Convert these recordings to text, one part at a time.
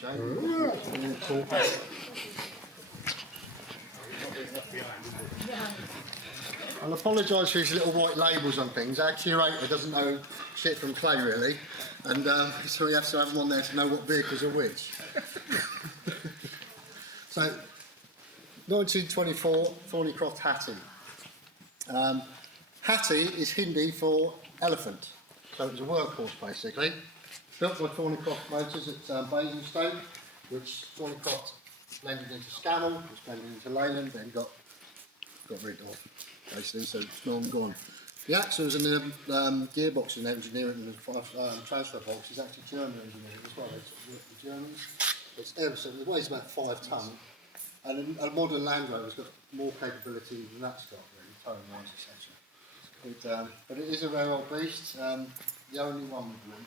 show. I'll apologise for these little white labels on things. Our curator doesn't know shit from clay really, and so we have to have them on there to know what vehicles are which. So, 1924 Thornycroft Hattie. Hattie is Hindi for elephant, so it was a workhorse basically. Built by Thornycroft Motors at Basingstoke, which Thornycroft blended into Scannell, which blended into Leyland, then got rid of, basically, so it's long gone. The axles and the gearbox and engineering and the transfer box is actually German engineering as well. It's the Germans. It's ever so, it weighs about 5 tonne, and a modern Land Rover's got more capability than that stock, really, towing wise, etc. But it is a rare old beast, the only one with them.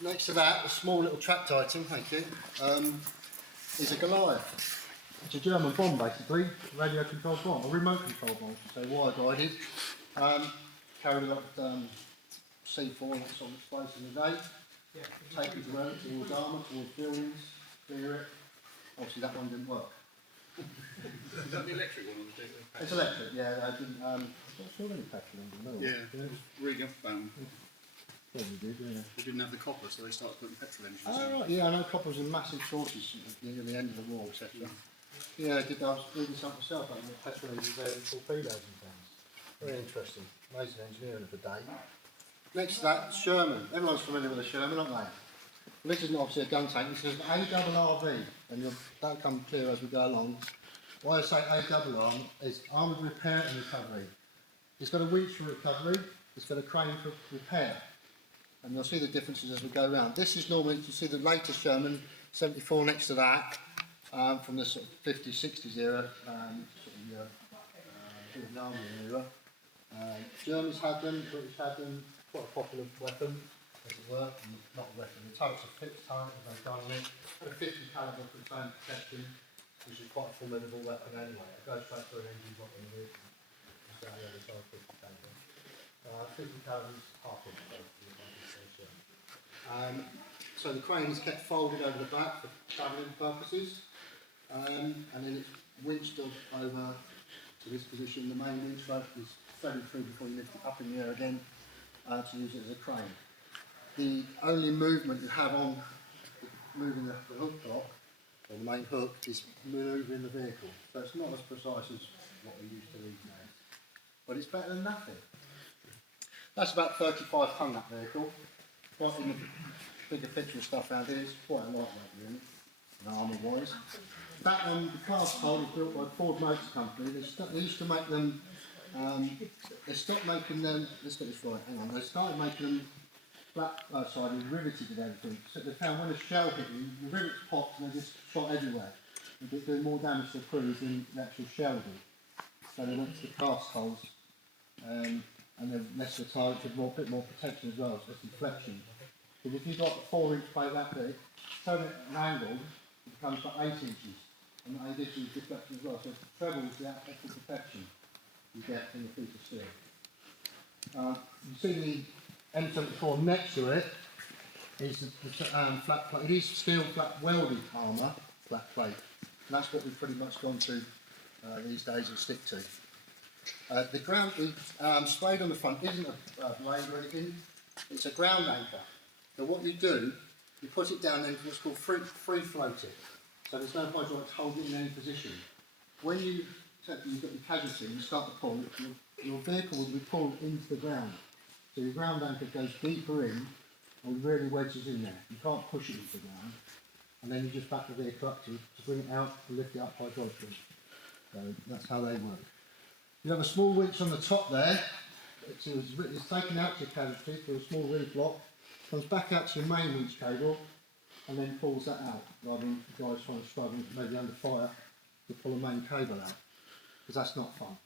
Next to that, a small little tracked item, thank you, is a Goliath. It's a German bomb basically, radio controlled bomb, a remote controlled bomb, I should say, wire guided. Carried a lot of C4 and that sort of explosives in the day. Take it towards armour, towards buildings, clear it. Obviously that one didn't work. Is that the electric one or the It's electric, yeah. I didn't, not sure any petrol engine, no. Yeah, it was re-bound. Probably did, yeah. They didn't have the copper, so they started putting petrol engines in. Oh, right, yeah, I know copper was a massive shortage near the end of the war, etc. Yeah, I was reading something myself about the petrol engines there and torpedoes and things. Very interesting. Amazing engineering of the day. Next to that, Sherman. Everyone's familiar with a Sherman, aren't they? Well, this isn't obviously a gun tank, this is an ARRV, and that'll come clear as we go along. Why I say ARRV is armoured repair and recovery. It's got a winch for recovery, it's got a crane for repair. And you'll see the differences as we go around. This is normally, you see the latest Sherman, 74 next to that, from the sort of 50s, 60s era, Vietnam era. Germans had them, British had them, quite a popular weapon, as it were, not a weapon. The turrets are fixed turret, as they've done on it. A 50 calibre for its own protection, which is quite a formidable weapon anyway. It goes straight through an engine block in the vehicle. That's the other side, 50 calibre. 50 calibre is half inch, so the crane is kept folded over the back for travelling purposes, and then it's winched over to this position. The main winch rope is threaded through before you lift it up in the air again to use it as a crane. The only movement you have on moving the hook block, or the main hook, is manoeuvring the vehicle. So it's not as precise as what we used to these days, but it's better than nothing. That's about 35 tonne, that vehicle. Quite in the bigger picture of stuff around here, it's quite a lot like really, armour wise. That one, the cast hold, is built by Ford Motor Company. They used to make them, they stopped making them, let's get this right, hang on, they started making them flat side and riveted and everything. So they found when a shell hit you, the rivets popped and they just shot everywhere. And doing more damage to the crews than the actual shell did. So they went to the cast holes. And then less of the tire, with a bit more protection as well, so it's deflection. Because if you've got a 4-inch plate that big, turn it at an angle, it becomes about 8 inches. And that gives you deflection as well, so it trebles the actual protection you get from the piece of steel. You see the M74 next to it is the flat plate. It is steel flat welded armour, flat plate. And that's what we've pretty much gone to these days and stick to. The ground sprayed on the front isn't a blade or anything, it's a ground anchor. So what you do, you put it down into what's called free float it. So there's no hydraulics holding it in any position. When you've got your casualty and you start to pull, your vehicle will be pulled into the ground. So your ground anchor goes deeper in and really wedges in there. You can't push it into the ground. And then you just back the vehicle up to bring it out and lift it up hydraulically. So that's how they work. You have a small winch on the top there, it's taken out to your casualty through a small reed block, comes back out to your main winch cable, and then pulls that out, rather than guys trying to struggle, maybe under fire, to pull a main cable out, because that's not fun.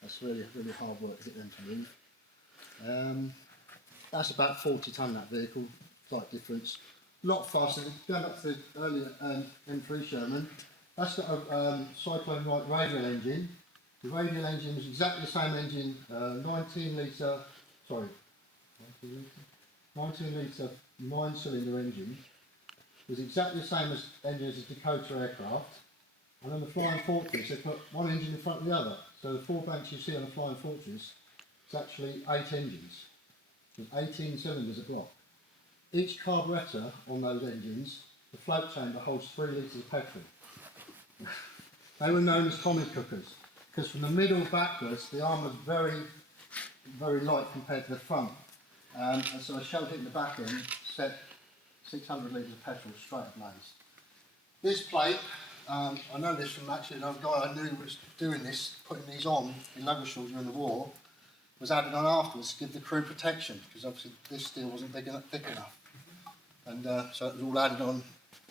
That's really, really hard work to get them to move. That's about 40 tonne, that vehicle, slight difference. A lot faster, going back to the earlier M3 Sherman, that's got a Cyclone Right radial engine. The radial engine was exactly the same engine, 19 litre 9-cylinder engine, was exactly the same as engines as Dakota aircraft. And on the Flying Fortress, they put one engine in front of the other. So the 4 banks you see on the Flying Fortress, it's actually 8 engines, with 18 cylinders a block. Each carburettor on those engines, the float chamber holds 3 litres of petrol. They were known as Tommy cookers, because from the middle backwards, the arm was very, very light compared to the front. And so I shoved it in the back end, set 600 litres of petrol straight ablaze. This plate, I know this from actually another guy I knew was doing this, putting these on in Lancashire during the war, was added on afterwards to give the crew protection, because obviously this steel wasn't big enough, thick enough. And so it was all added on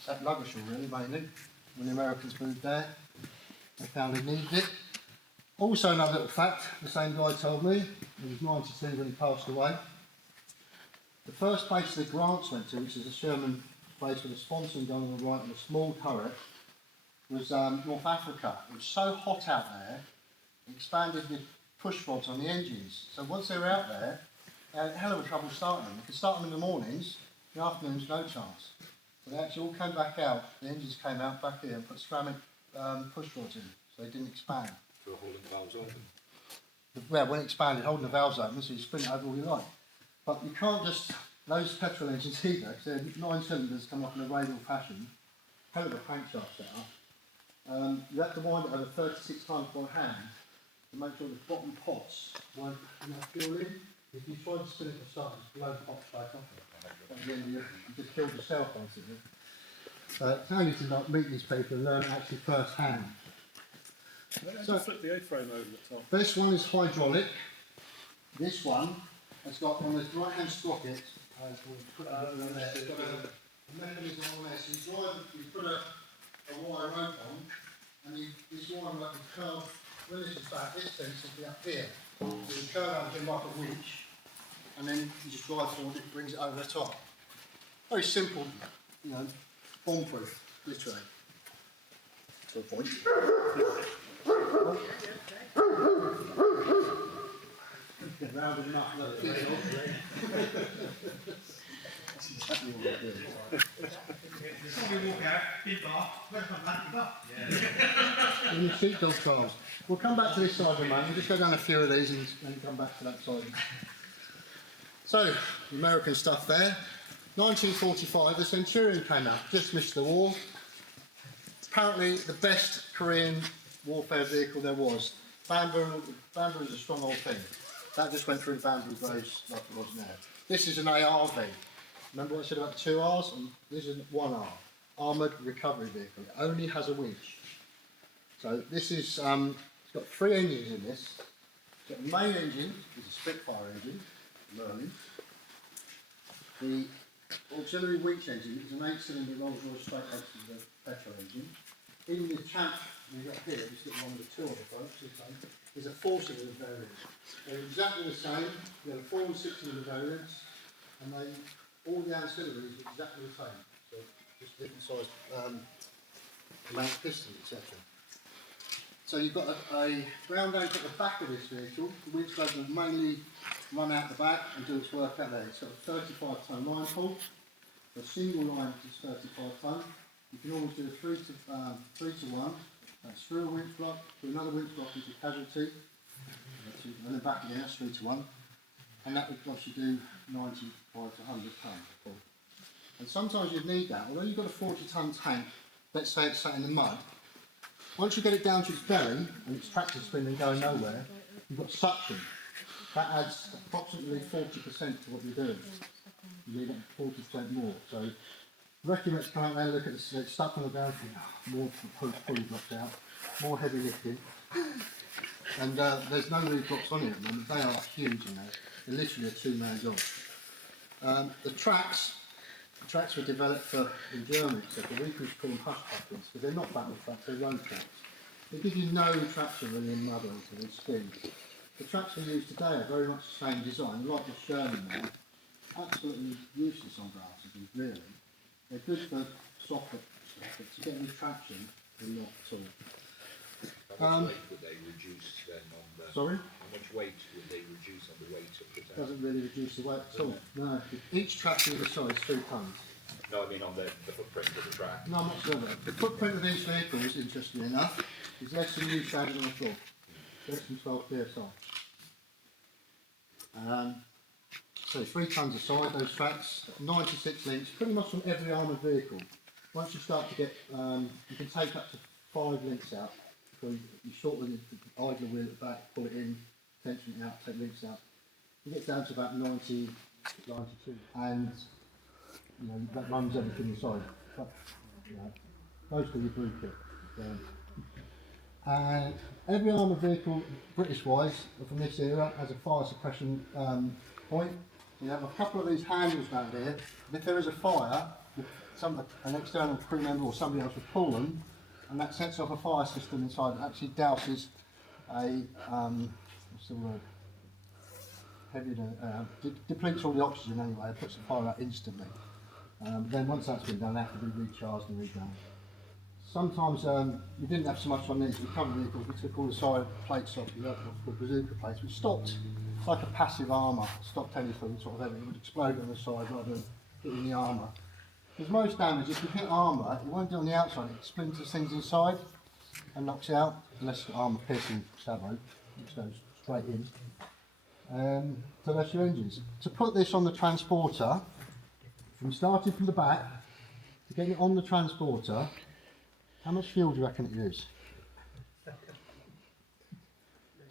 at Lancashire really, mainly. When the Americans moved there, they found they needed it. Also another little fact, the same guy told me, he was 92 when he passed away. The first place the Grants went to, which is a Sherman place with a sponson gun on the right and a small turret, was North Africa. It was so hot out there, it expanded the push rods on the engines. So once they were out there, they had a hell of a trouble starting them. They could start them in the mornings, in the afternoons no chance. So they actually all came back out, the engines came out back here and put ceramic push rods in, so they didn't expand. For holding the valves open. Yeah, when it expanded, holding the valves open, so you spin it over all you like. But you can't just, those petrol engines either, because they're 9 cylinders come off in a radial fashion, hell of a crankshaft setup. You have to wind it over 36 times by hand to make sure the bottom pots won't fuel in. If you try to spin it to start, just blow the pots back off it. At the end you just killed yourself basically. So it's handy to meet these people and learn actually first hand. So flip the A-frame over the top. This one is hydraulic. This one has got on the right hand sprocket, we'll put it over there, it's got a mechanism on there. So you put a wire rope on, and this wire rope will curve. When this is back, this thing should be up here. So you curve out like a winch, and then you just drive forward, it brings it over the top. Very simple, bomb proof, literally. To a point. Round enough that that's exactly what we're doing. In the sheepdog trials. We'll come back to this side in a moment. We'll just go down a few of these and then come back to that side. So, the American stuff there. 1945, the Centurion came out, just missed the war. Apparently the best Korean warfare vehicle there was. Bamboo is a strong old thing. That just went through bamboo groves like it was now. This is an ARV. Remember what I said about the 2 Rs? And this is 1 R. Armoured Recovery Vehicle. It only has a winch. So this is, it's got 3 engines in this. It's got the main engine, is a Spitfire engine, Merlin. The auxiliary winch engine is an 8-cylinder Rolls-Royce straight axle petrol engine. Even the Champ we've got here, this little one with the 2 of the folks, is a 4-cylinder variant. They're exactly the same. You've got a 4 and 6-cylinder variants, and all the ancillaries are exactly the same. So just different size amount of pistons, etc. So you've got a ground anchor at the back of this vehicle. The winch load will mainly run out the back and do its work out there. It's got a 35-ton line pull. A single line is 35 tonne. You can always do a 3 to 1. That's through a winch block, to another winch block into casualty, and then back again, that's 3 to 1. And that would obviously do 95 to 100 tonne. And sometimes you'd need that. Although you've got a 40-ton tank, let's say it's sat in the mud, once you get it down to its belly and it's tractor spinning going nowhere, you've got suction. That adds approximately 40% to what you're doing. You need 40% more. So Reckimex come out there, look at this, it's stuck on the ground, more fully blocked out, more heavy lifting. And there's no reed blocks on it at the moment, they are huge in there. They're literally a 2-man job. The tracks were developed in Germany, so the Reapers call them hush puppies, because they're not battle tracks, they're road tracks. They give you no traction really in mud or anything, in spin. The tracks we use today are very much the same design, like the Sherman now. Absolutely useless on grass, really. They're good for soft stuff, but to get any traction, they're not at all. How much weight would they reduce then on the... Sorry? How much weight would they reduce on the weight of the tank? Doesn't really reduce the weight at all. No. Each track is a size 3 tonnes. No, I mean on the footprint of the track. No, I'm not sure that. The footprint of these vehicles, interestingly enough, is less than new shading on the floor. Less than 12 psi. So 3 tonnes a side, those tracks, 96 links, pretty much on every armoured vehicle. Once you start to get, you can take up to 5 links out. So you shorten the idler wheel at the back, pull it in, tension it out, take links out. You get down to about 90, 92, and you know, that runs everything inside. But, you know, most of your blue kit. And every armoured vehicle, British-wise, from this era, has a fire suppression point. You have a couple of these handles down here, and if there is a fire, an external crew member or somebody else will pull them, and that sets off a fire system inside that actually douses a, what's the word? Depletes all the oxygen anyway, it puts the fire out instantly. Then once that's been done, they have to be recharged and redone. Sometimes we didn't have so much on these recovery vehicles, we took all the side plates off, the bazooka plates, which stopped, it's like a passive armour, stopped anything sort of heavy, it would explode on the side rather than hitting the armour. Because most damage, if you hit armour, it won't do on the outside, it splinters things inside and knocks it out, unless the armour piercing sabo, which goes straight in. So that's your engines. To put this on the transporter, from starting from the back to getting it on the transporter, how much fuel do you reckon it uses?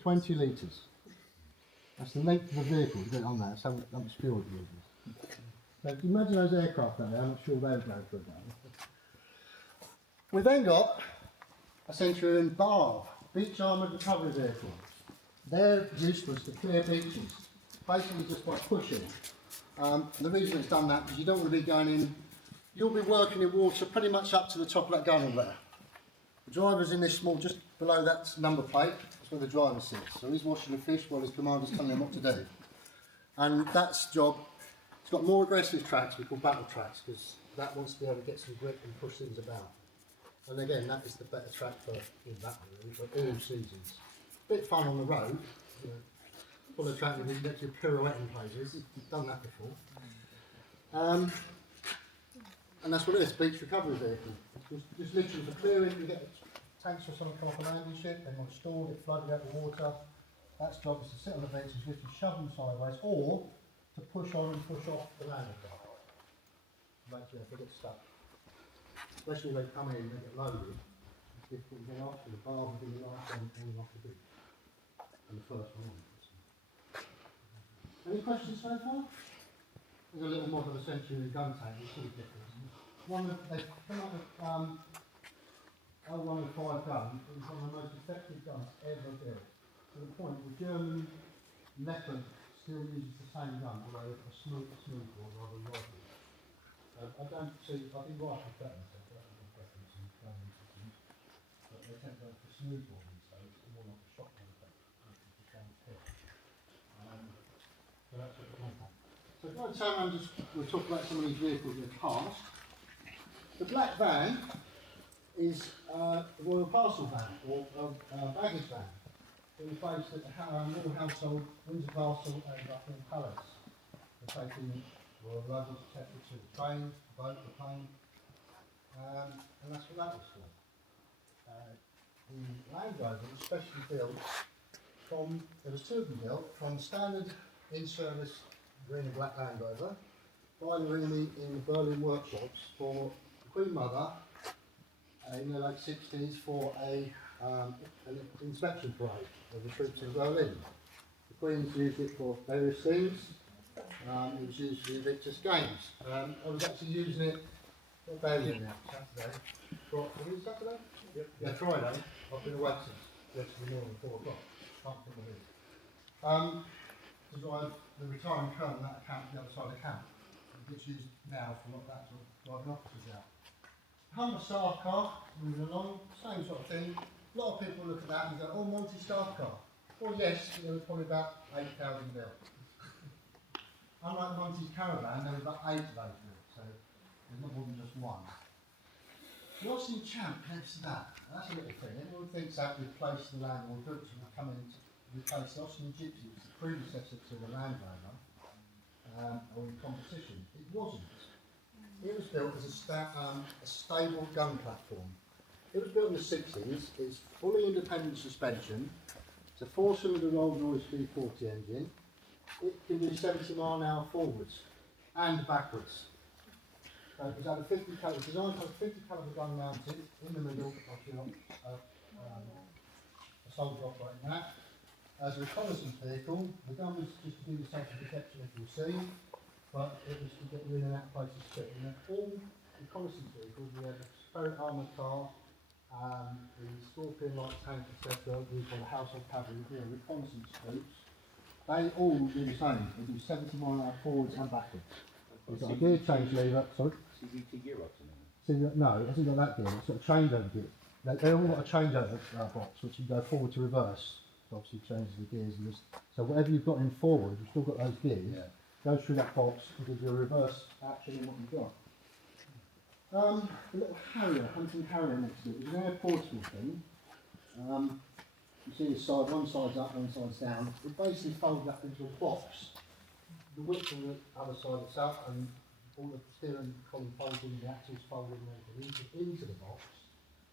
20 litres. That's the length of the vehicle to get it on there, that's how much fuel it uses. So if you imagine those aircraft out there, I'm not sure they would go for it. We've then got a Centurion BARV, Beach Armoured Recovery Vehicle. Their use was to clear beaches, basically just by pushing. The reason it's done that is you don't want to be going in, you'll be working in water pretty much up to the top of that gunnel there. The driver's in this small, just below that number plate, that's where the driver sits. So he's washing the fish while his commander's telling him what to do. And that's job, it's got more aggressive tracks, we call battle tracks, because that wants to be able to get some grip and push things about. And again, that is the better track for that really, for all seasons. Bit fun on the road, you know, full of track, you get your pirouetting places, you've done that before. And that's what it is, beach recovery vehicle. Just literally for clearing, you get tanks for someone come off a landing ship, they want to store it, flood it out with water. That's job is to sit on the beach and literally shove them sideways, or to push on and push off the landing craft. Like, yeah, if they get stuck. Especially when they come in and they get loaded, it's difficult to get off, and the bar will be the last one hanging off the beach. And the first one. Any questions so far? There's a little more of a Centurion gun tank, it's sort of different. One that they come up with 015 gun, it was one of the most effective guns ever built. To the point the German Leopard still uses the same gun, although a smooth one rather than rifle. I don't see, I think rifle better, so I don't have a preference in gun systems, but they tend to go for smooth one these days, it's more like a shotgun effect, which is just down here. So that's what the compact. So if I turn around and we'll talk about some of these vehicles in the past. The black van is a Royal Parcel van, or baggage van. It was based at the Royal Household, Windsor Castle and Buckingham Palace. They're taking royal luggage, etc. to the train, the boat, the plane, and that's what that was for. The Land Rover was specially built from, there was 2 of them built, from standard in-service green and black Land Rover, by the REME in the Berlin workshops for the Queen Mother in the late 60s for an inspection parade of the troops in Berlin. The Queen's used it for various things. It was used for the Invictus Games. I was actually using it, what day is it now? Saturday. Was it Saturday? Yep. Yeah, Friday. I've been away since yesterday morning, 4 o'clock. Can't think of it. To drive the retiring colonel and that camp to the other side of the camp. It gets used now for not that sort of driving officers out. Humber staff car, moving along, same sort of thing. A lot of people look at that and go, oh, Monty staff car. Well, yes, there was probably about 8,000 built. Unlike Monty's caravan, there was about 8 of those built, so there's not more than just one. The Austin Champ next to that, that's a little thing. Everyone thinks that replaced the Land Rover Dutch and will come in to replace the Austin Gypsy, which is the predecessor to the Land Rover, or in competition. It wasn't. It was built as a stable gun platform. It was built in the 60s. It's fully independent suspension. It's a 4-cylinder Rolls-Royce V40 engine. It can do 70 mile an hour forwards and backwards. It was designed to have a 50 calibre gun mounted in the middle, obviously a soldier operating that. As a reconnaissance vehicle, the gun was just to do the self-protection if you were seen, but it was to get you in and out of places quick. And then all reconnaissance vehicles, we had a Spirit armoured car, the Scorpion light tank, etc., we call the household cavalry, we had reconnaissance troops. They all do the same. They do 70 mile an hour forwards and backwards. We've got a gear change lever, sorry? CVT gear up to No, it hasn't got that gear, it's got a changeover gear. They all got a changeover box which you go forward to reverse. So obviously it changes the gears. And so whatever you've got in forward, you've still got those gears, goes through that box and gives you a reverse action in what you've got. A little Harrier, hunting Harrier next to it, which is an air portable thing. You see this side, one side's up, one side's down. It basically folds up into a box. The width on the other side is up, and all the steering column folds in, the axles folded and everything into the box.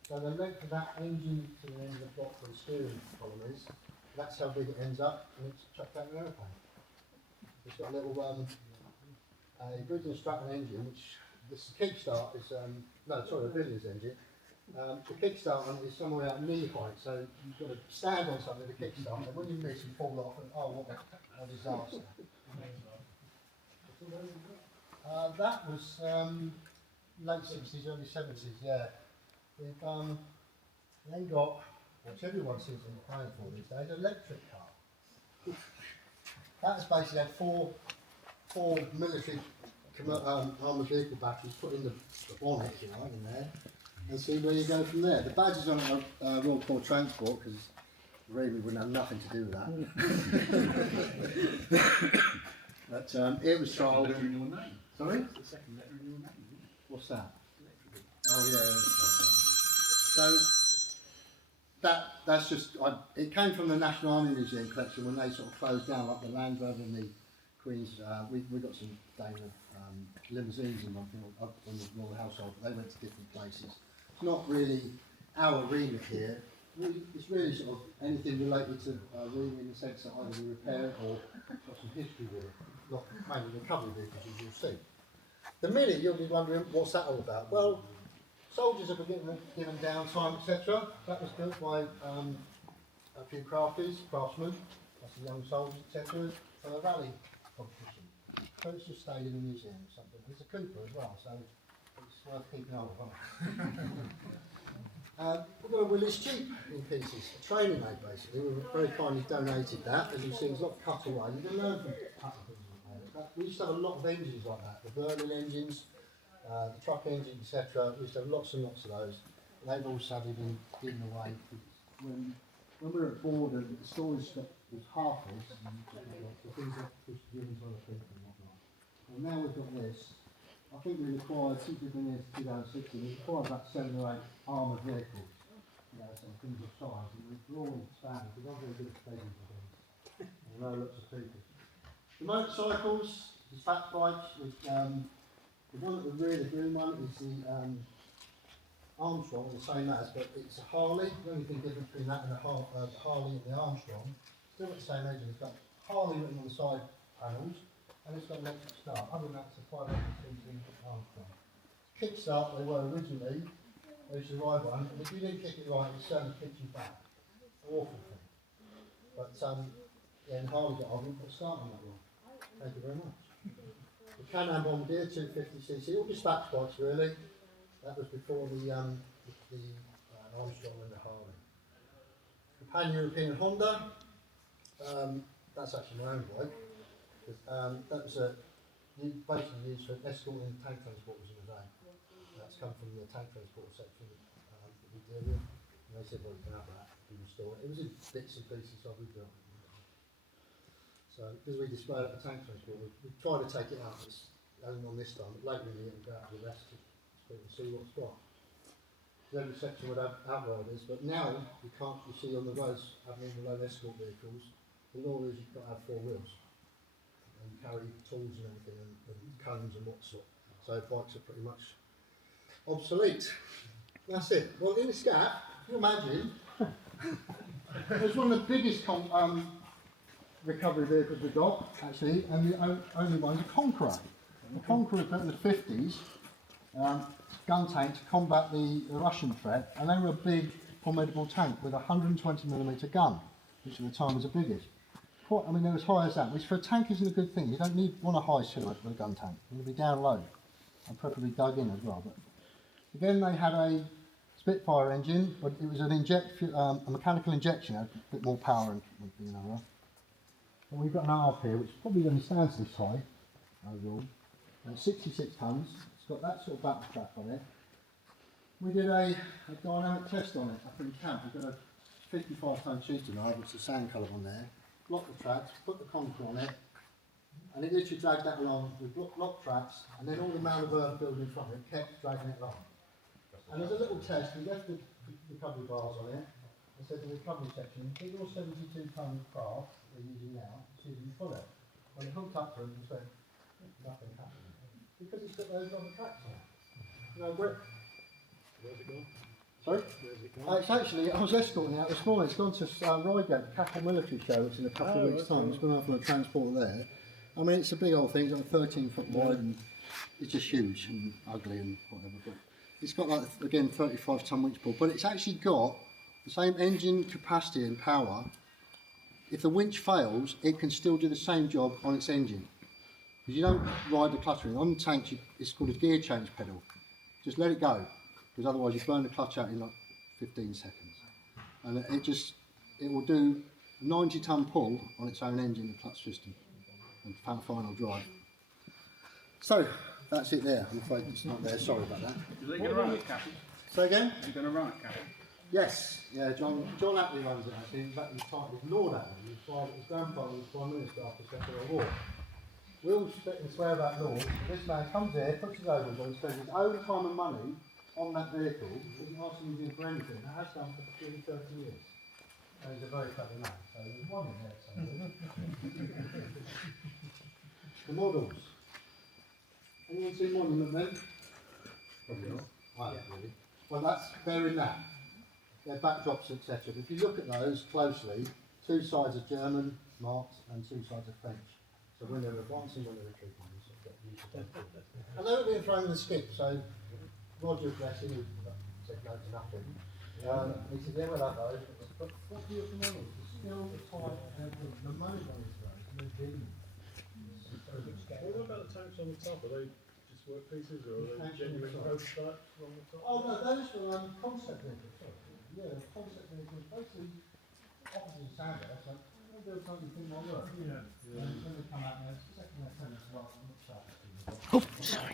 So the length of that engine to the end of the box where the steering column is, that's how big it ends up, and it's chucked out in an aeroplane. It's got a little a Goodyear Stratton engine, which this kickstart is a Villiers engine. The kickstart on it is somewhere out knee height, so you've got to stand on something to kickstart, and when you miss, you fall off, and oh, what a disaster. That was late 60s, early 70s, yeah. We've then got, which everyone seems to be paying for these days, an electric car. That's basically had four military armoured vehicle batteries put in the bonnet, if you like, in there, and see where you go from there. The badges on Royal Corps Transport, because REME wouldn't have nothing to do with that. But it was trialled. letter in your name. Sorry? It's the second letter in your name, isn't it? What's that? Electrical. Oh yeah. So that's just it came from the National Army Museum collection when they sort of closed down, like the Land Rover and the Queen's. We got some Daimler limousines and one thing up on the Royal Household, but they went to different places. It's not really our remit here. It's really sort of anything related to REME in the sense that either we repair it or got some history with it, not mainly recovery vehicles, as you'll see. The minute you'll be wondering what's that all about. Well, soldiers are given downtime, etc. That was built by a few craftsmen, that's the young soldiers, etc. for a rally competition. So it's just stayed in the museum or something. It's a Cooper as well, so it's worth keeping hold of. We've got a Willis Jeep in pieces, a training aid basically. We very kindly donated that. As you've seen, there's a lot of cutaway. You can learn from cutting things like that. We used to have a lot of engines like that, the Berlin engines, the truck engines, etc. We used to have lots and lots of those. And they've all sadly been given away. When we were at board and the storage stock was half this, the things that pushed given to other people and whatnot. Well, now we've got this. I think we acquired, since we've been here since 2016, we've acquired about 7 or 8 armoured vehicles. You know, some things of size, and we've all expanded. We're not very good at stadiums of things. I know lots of people. The motorcycles, the fat bikes, the one at the rear, the green one, is the Armstrong, the same as, but it's a Harley. The only thing different between that and the Harley and the Armstrong, still got the same engine. It's got Harley written on the side panels, and it's got an electric start. Other than that, it's a 500cc Armstrong. Kickstart, they were originally, they used to ride one, and if you didn't kick it right, it certainly kicked you back. Awful thing. But yeah, and Harley got on and put a start on that one. Thank you very much. The Can-Am Bombardier 250cc, all just fat bikes really. That was before the Armstrong and the Harley. The Pan-European Honda, that's actually my own bike. That was basically used for escorting tank transporters in the day. That's come from the tank transport section that we deal with. And they said, well, you can have that if you restore it. It was in bits and pieces, so we built it. So, because we display it at the tank transport, we tried to take it out. It's only on this time, but later in the year we'll go out to the rest so we can see what's what. Every section would have outriders, but now you can't, you see on the roads, having the low escort vehicles, the law is you've got to have 4 wheels. And carry tools and everything, and cones and what's what. So so bikes are pretty much obsolete. That's it. Well, in this gap, can you imagine, it's one of the biggest recovery vehicles we've got, actually, and the only one's a Conqueror. The Conqueror was built in the 50s, gun tank to combat the Russian threat, and they were a big, formidable tank with a 120mm gun, which at the time was the biggest. Quite, I mean, they're as high as that, which for a tank isn't a good thing. You don't want a high silhouette with a gun tank. You want to be down low, and preferably dug in as well. But again, they had a Spitfire engine, but it was a mechanical injection, had a bit more power and you know. And we've got an arm here, which probably only stands this high overall. And it's 66 tons. It's got that sort of battle strap on it. We did a dynamic test on it up in camp. We've got a 55-ton shooting knife, which is the sand colour on there. Blocked the tracks, put the Conqueror on it, and it literally dragged that along with blocked tracks, and then all the amount of earth building in front of it kept dragging it along. And there's a little test, we left the recovery bars on it, and said the recovery section, take your 72-ton craft they're using now, see if you can pull it. When it hooked up to it, just went, nothing happened. Because it's got those other tracks on it. No grip. Where's it gone? Sorry? Where's it gone? It's actually, I was escorting it out this morning. It's gone to Reigate, the Capel Military Show, which in a couple of weeks' time. It's gone off on a transport there. I mean, it's a big old thing. It's like 13 foot wide and it's just huge and ugly and whatever. But it's got, like, again, 35-ton winch pull. But it's actually got the same engine capacity and power. If the winch fails, it can still do the same job on its engine. Because you don't ride the clutch ring. On the tanks, it's called a gear change pedal. Just let it go. Because otherwise you burn the clutch out in like 15 seconds. And it will do a 90-ton pull on its own engine, the clutch system, and final drive. So, that's it there. I'm afraid it's not there, sorry about that. Is it going to run it, Captain? Say again? Is it going to run it, Captain? Yes, yeah, John Attlee runs it actually. In fact, he's Lord Attlee. His grandfather was Prime Minister after the Second World War. We all spit and swear about Lord. This man comes here, puts his overboard, spends his own time and money on that vehicle, isn't asking him for anything. That has done for nearly 30 years. And he's a very clever man, so there's one in there somewhere. The models. Anyone seen Monument Men? Probably not. I haven't really. Well, they're in that. Their backdrops, etc. But if you look at those closely, two sides are German marked and two sides are French. So when they're advancing, when they're retreating, you sort of get used to them. And they were being thrown in the skip, so Roger, bless him, said no to nothing. He said, yeah, we'll have those, but what do you have to know? It's still the time and the money on this road, and they're digging. Well, what about the tanks on the top? Are they just work pieces or are they genuine prototypes on the top? Oh no, those were concept vehicles. Yeah, concept vehicles, basically opposite Sanders, so they'll build something you think might work. Yeah. And when they come out there, it's the second they send us, well, I'm not sure. Oh, sorry.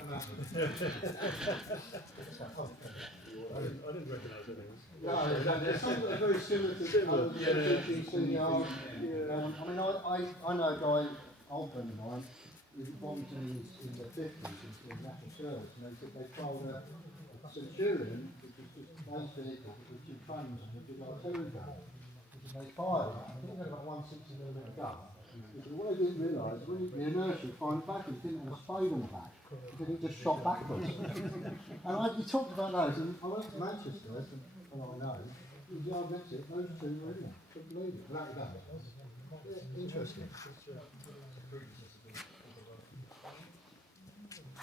I didn't recognise anything. No, there's some that are very similar to CDR. I mean, I know a guy, old friend of mine, who bombed in the 50s in national service, and they said they trialled a Centurion, which was just a base vehicle, with two trains and a big artillery gun, which they fired. I think they had about 160mm gun. Which what they didn't realise, when the inertia firing back, it didn't have a spade on the back, because it just shot backwards. And he talked about those, and I went to Manchester, and I know, it was the old exit, those two were in there. Couldn't believe it. Without a doubt. Interesting.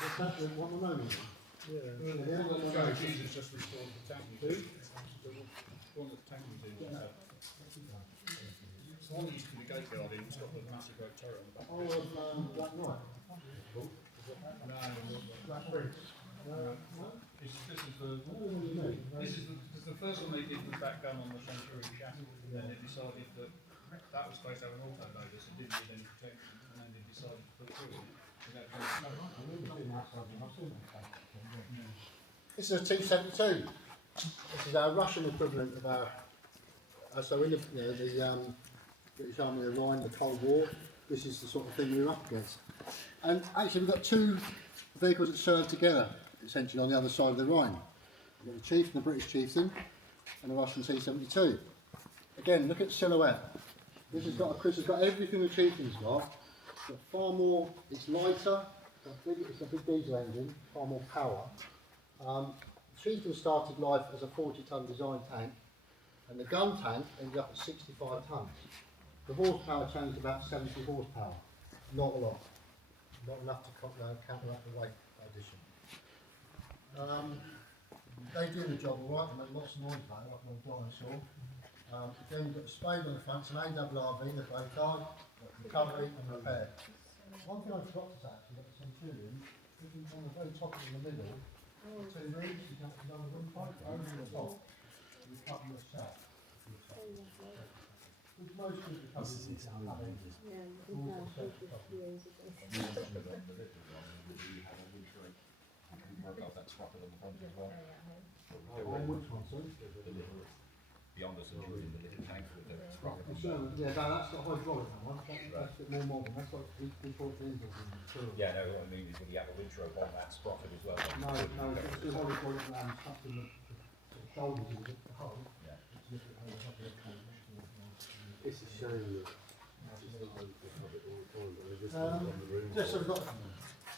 What's that? What am I knowing? Yeah. Jesus just restored the tank. Who? The one that the tank was in. The one that used to be gate guard in, it's got the massive great turret on the back. Oh, Black Knight. No, Black Prince. this is the first one they did with that gun on the Centurion chassis, and then they decided that was supposed to have an auto loader, so it didn't need any protection, and then they decided to put through it. This is a T-72. This is our Russian equivalent of our. So in the British Army, the Rhine, the Cold War, this is the sort of thing we were up against. And actually, we've got two vehicles that serve together, essentially on the other side of the Rhine. We've got the Chief and the British Chieftain, and the Russian T-72. Again, look at the silhouette. This has got everything the Chieftain's got. It's got far more. It's lighter. It's a big diesel engine, far more power. Chieftain started life as a 40-ton design tank, and the gun tank ended up at 65 tons. The horsepower changed about 70 horsepower, not a lot, not enough to counteract the weight addition. They do the job all right, and make lots of noise about it, like an old dinosaur. Then you've got the spade on the front, it's an ARRV, the brake guide, recovery and repair. One thing I forgot to say actually, about the Centurion, is on the very top in the middle, two rooms, you can actually run the windpipe over the top, you cover yourself. With most of the recovery you can have engines. Which one, sorry? Beyond the Centurion, the little tank with the sprocket. Yeah, no, that's not hydraulic one. That's a bit more modern. That's like we put diesels in. Yeah, no, what I mean is will you have a winch rope on that sprocket as well? No, it's the hydraulic one tucked in the sort of shoulders of the hull. Yeah. It's a shame that it's not open to have it all the time, but they're just on the room. Just so we've got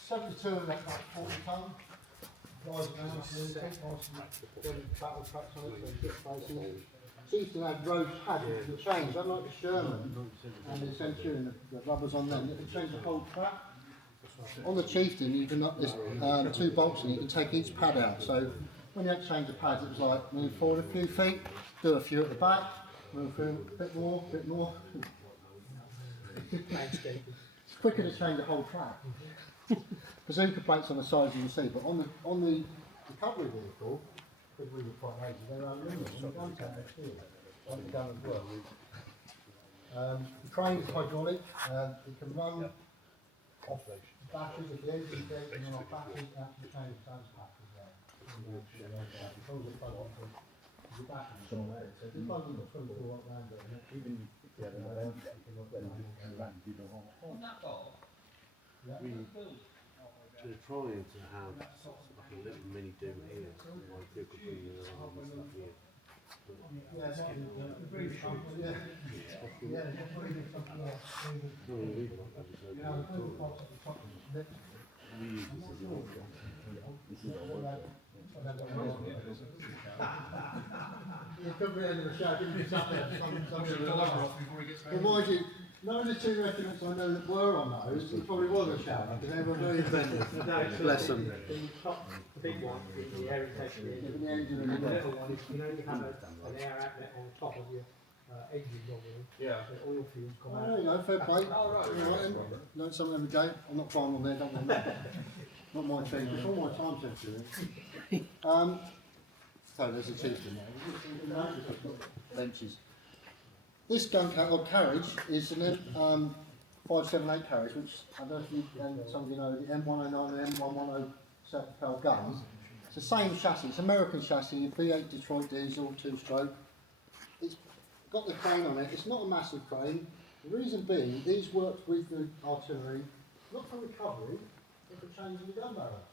72 of that, about 40 tonne. Guys around doing battle tracks on it, so you get places. Chieftain had road pads that change, unlike the Sherman and the Centurion, the rubbers on them, they change the whole track. On the Chieftain, you can there's 2 bolts and you can take each pad out. So when you had to change the pads, it was like move forward a few feet, do a few at the back, move through a bit more, It's quicker to change the whole track. Bazooka plates on the sides you can see, but on the recovery vehicle, because we were quite lazy, they were aluminium, and the gun tank was steel, like the gun as well. The crane is hydraulic, it can run off batteries at the engine gate and then off batteries and actually change the trans pack as well. As long as it's plugged into the batteries on there, so if you plug in the 24 volt round it, even Yeah, they're trying to have like a little mini do here, like they could bring in around and stuff here. We use this as an option. This is our workshop. You could be in the show, didn't you? Before he gets Well, mind you, none of the 2 regiments I know that were on those, it probably was a shower, because they were very inventive. Bless them. The top, the big one, the air intake, The engine and the the little one is you know you have an air outlet on top of your engine normally. Yeah. The oil fumes come Oh, out. there you go, fair play. Oh, right. Learn something every day. I'm not crying on there, don't worry. Not my thing, it's all my time sensitive. So there's a Chieftain there. Benches. This gun carriage is an 578 carriage, which I don't know if you, some of you know, the M109 and M110 self-propelled guns. It's the same chassis, it's American chassis, V8 Detroit diesel, 2-stroke. It's got the crane on it, it's not a massive crane. The reason being, these worked with the artillery, not for recovery, but for changing the gun barrels.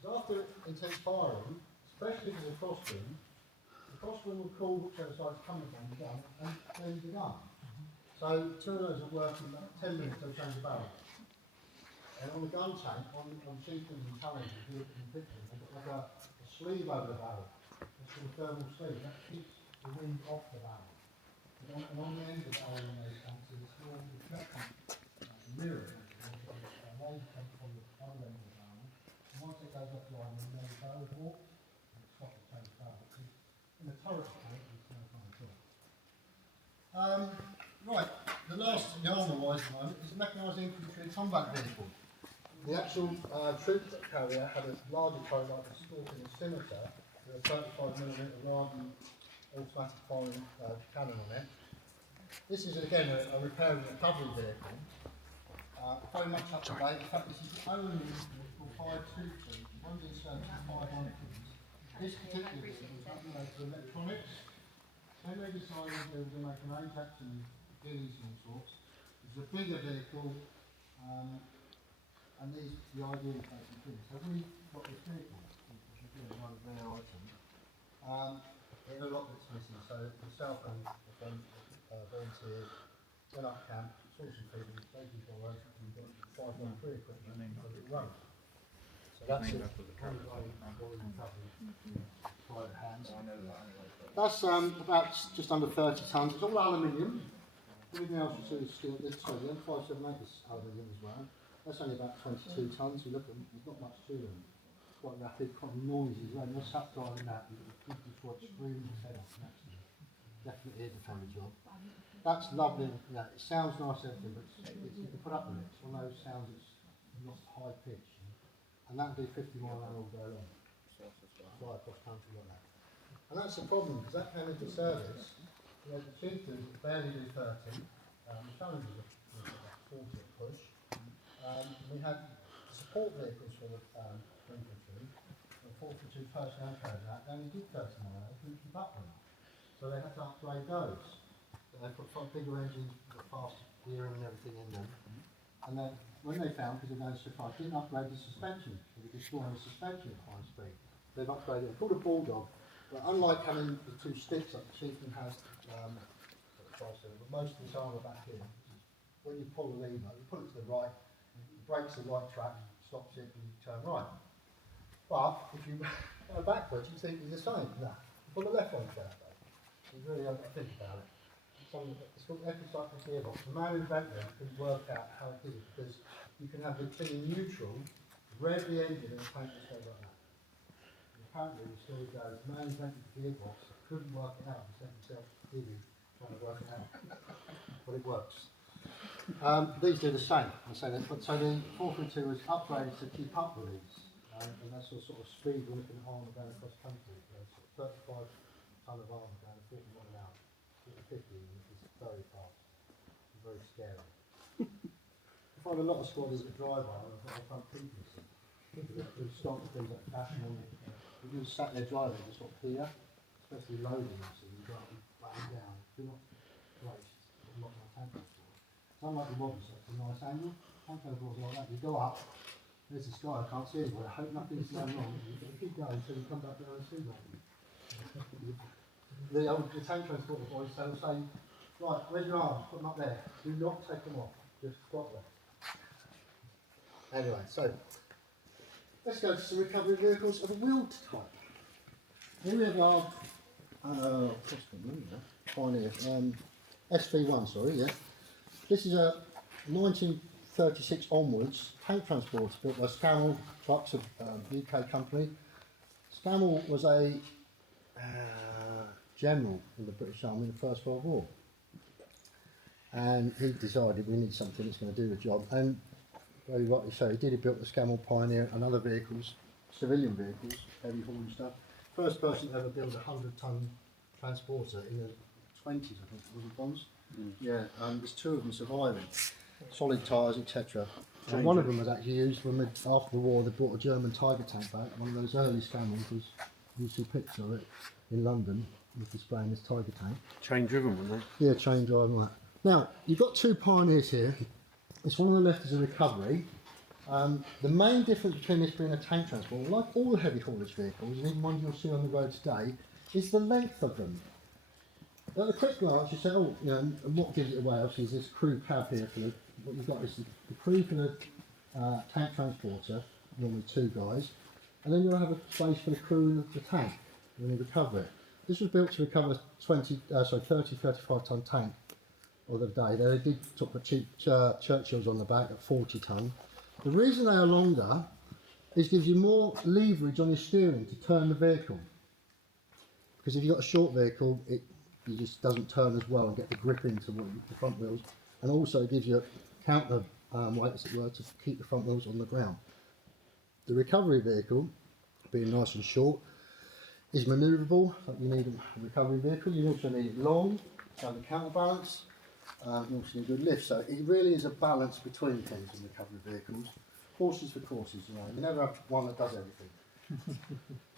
Because after intense firing, especially if it's a crosswind will call whichever side it's coming from the gun and then the gun. So 2 of those are working about 10 minutes to change the barrel. And on the gun tank, on Chieftains and Challengers, you look in the picture, they've got like a sleeve over the barrel. It's called a thermal sleeve, that keeps the wind off the barrel. And on the end of the barrel in those tanks is a small reflecting mirror. Light comes from the other end of the barrel. And once it goes offline, then the barrel is warped, and it stops the change barrel. In the turret tank, it's no kind of thing. Right, the last thing armour-wise at the moment is mechanised infantry and combat vehicle. The actual troop carrier had a larger turret like a stalking a scimitar with a 35mm Larden automatic firing cannon on it. This is again a repair and recovery vehicle. Very much up to date. In fact, this is the only for 523. One's in service for 500. This particular vehicle was upgraded to electronics. Then they decided they were going to make an Ajax and Gillies and all sorts. It's a bigger vehicle, and these the idea of making things. So when we got this vehicle, which is again one of their items, there's a lot that's missing. So the cell phone volunteered, went up camp, saw some people, they did all right, and got 513 equipment and a little road. So that's it. Private hands. That's about just under 30 tonnes. It's all aluminium. Everything else you see is steel. This sorry, the M578 is aluminium as well. That's only about 22 tonnes. You look at them, there's not much to them. It's quite rapid, quite noisy as well. You're sat driving that, you can for extremely head off next to you. Definitely a defender job. That's lovely. Yeah, it sounds nice and everything, but you can put up with it. It's one of those sounds that's not high pitch. And that would do 50 mile an hour all day long. Fly across country like that. And that's the problem, because that came into service, the chieftains barely do 30, the challenges were about 40 at push. We had support vehicles for the infantry, the 442 personnel carried out, they only did 30 mile an hour, couldn't keep up with them. So they had to upgrade those. So they put bigger engines, the fast gear and everything in them. And then when they found, because they noticed so far, didn't upgrade the suspension, so they destroyed the suspension at high speed. They've upgraded it, called a bulldog, but unlike having the two sticks like the chieftain has, but most of the armour back here, when you pull the lever, you pull it to the right, it breaks the right track, stops it, and you turn right. But if you go backwards, you think it's the same. No, you pull the left one down. You really have to think about it. It's called epicyclic gearbox. The man who invented it could work out how it did it, because you can have the thing in neutral, rev the engine, and the tank just goes like that. And apparently, the story goes, the man who invented the gearbox couldn't work it out. He sent himself dizzy trying to work it out. But it works. These do the same. So the 432 was upgraded to keep up with these. And that's the sort of speed we're looking at armour going across country. 35 tonne of armour going at 41 an hour. 50 is very fast. It's very scary. I find a lot of squatters that drive on and I find people who stop things like fashion on it. If you sat there driving, just sort of here, especially loading, so you got to bang down. Do not race. I'm not my tank before. It's unlike the modern stuff, it's a nice angle. Tank overalls like that. You go up, there's this guy, I can't see anywhere. I hope nothing's going wrong. You keep going until you come back down and see nothing. The tank transporter boys, they'll say, right, where's your arms? Put them up there. Do not take them off. Just squat there. Anyway, so let's go to some recovery vehicles of a wheeled type. Here we have our Pioneer, SV1, sorry, yeah. This is a 1936 onwards tank transporter built by Scammell Trucks, a UK company. Scammell was a general in the British Army in the First World War, and he decided we need something that's going to do the job, and very rightly so he did. He built the Scammell Pioneer and other vehicles, civilian vehicles, heavy haul and stuff. First person to ever build a 100-ton transporter in the 20s, I think it was, it Bonds? Yeah, there's two of them surviving, solid tyres, etc. And one of them was actually used when after the war they brought a German Tiger tank back. One of those early Scammells was, you see a picture of it in London, with displaying this Tiger tank. Chain driven, weren't they? Yeah, chain drive and that. Now, you've got two Pioneers here. This one on the left is a recovery. The main difference between this being a tank transport, like all the heavy haulage vehicles, and even ones you'll see on the road today, is the length of them. At a quick glance, you say, oh, you know, and what gives it away obviously is this crew cab here for the, what you've got is the crew for the tank transporter, normally two guys, and then you'll have a space for the crew in the tank when you recover it. This was built to recover a 30-35 tonne tank of the day. They did put cheap Churchills on the back at 40 tonne. The reason they are longer is gives you more leverage on your steering to turn the vehicle. Because if you've got a short vehicle, it just doesn't turn as well and get the grip into the front wheels. And also it gives you a counter weight, as it were, to keep the front wheels on the ground. The recovery vehicle, being nice and short, is manoeuvrable. Like you need a recovery vehicle. You also need it long, so the counterbalance. You also need good lift. So it really is a balance between things in recovery vehicles. Horses for courses, you know. You never have one that does everything.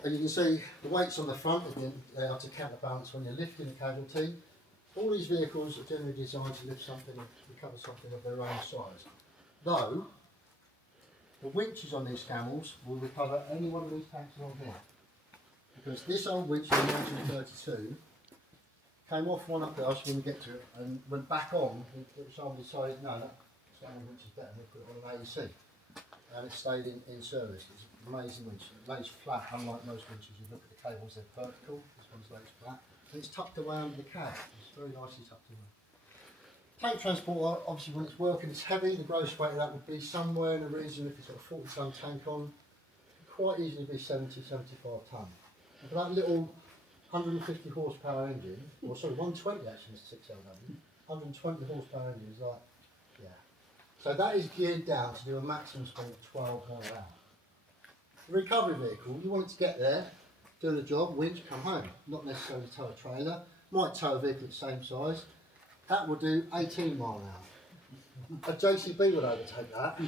And you can see the weights on the front, again, they are to counterbalance when you're lifting a casualty. All these vehicles are generally designed to lift something and recover something of their own size. Though, the winches on these camels will recover any one of these tanks along here. Because this old winch in 1932 came off one up there, I was going to get to it, and went back on, which I decided, no, that winch is better, and we put it on an AEC. And it stayed in service. It's an amazing winch. It lays flat, unlike most winches. You look at the cables, they're vertical. This one's lays flat. And it's tucked away under the cab. It's very nicely tucked away. Tank transporter, obviously when it's working, it's heavy. The gross weight of that would be somewhere in the region, if it's got a 40 tonne tank on, quite easily be 70, 75 tonne. And for that little 150 horsepower engine, or sorry, 120 actually, Mr. 6LW, 120 horsepower engine is like, yeah. So that is geared down to do a maximum speed of 12 miles an hour. The recovery vehicle, you want it to get there, do the job, winch, come home. Not necessarily tow a trailer. Might tow a vehicle the same size. That will do 18 miles an hour. A JCB would overtake that.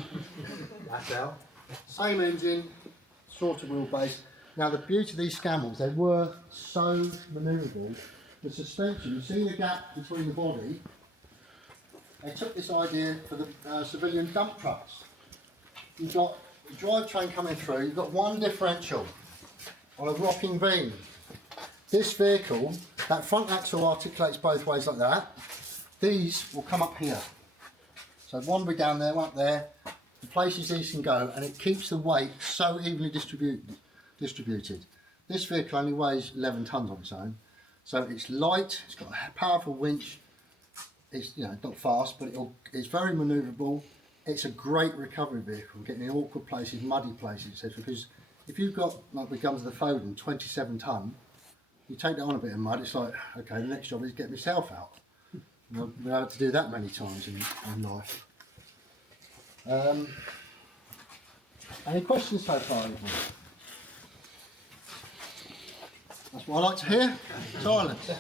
That's out. Same engine, shorter wheelbase. Now the beauty of these Scammels, they were so manoeuvrable. The suspension, you see the gap between the body. They took this idea for the civilian dump trucks. You've got the drivetrain coming through, you've got one differential on a rocking beam. This vehicle, that front axle articulates both ways like that. These will come up here. So one will be down there, one up there. The places these can go, and it keeps the weight so evenly distributed. This vehicle only weighs 11 tonnes on its own. So it's light, it's got a powerful winch. It's not fast, but it's very manoeuvrable. It's a great recovery vehicle, getting in awkward places, muddy places, etc. Because if you've got, like we come to the Foden, 27 tonne, you take that on a bit of mud, it's like, okay, the next job is get myself out. We're able to do that many times in life. Any questions so far? That's what I like to hear. Silence.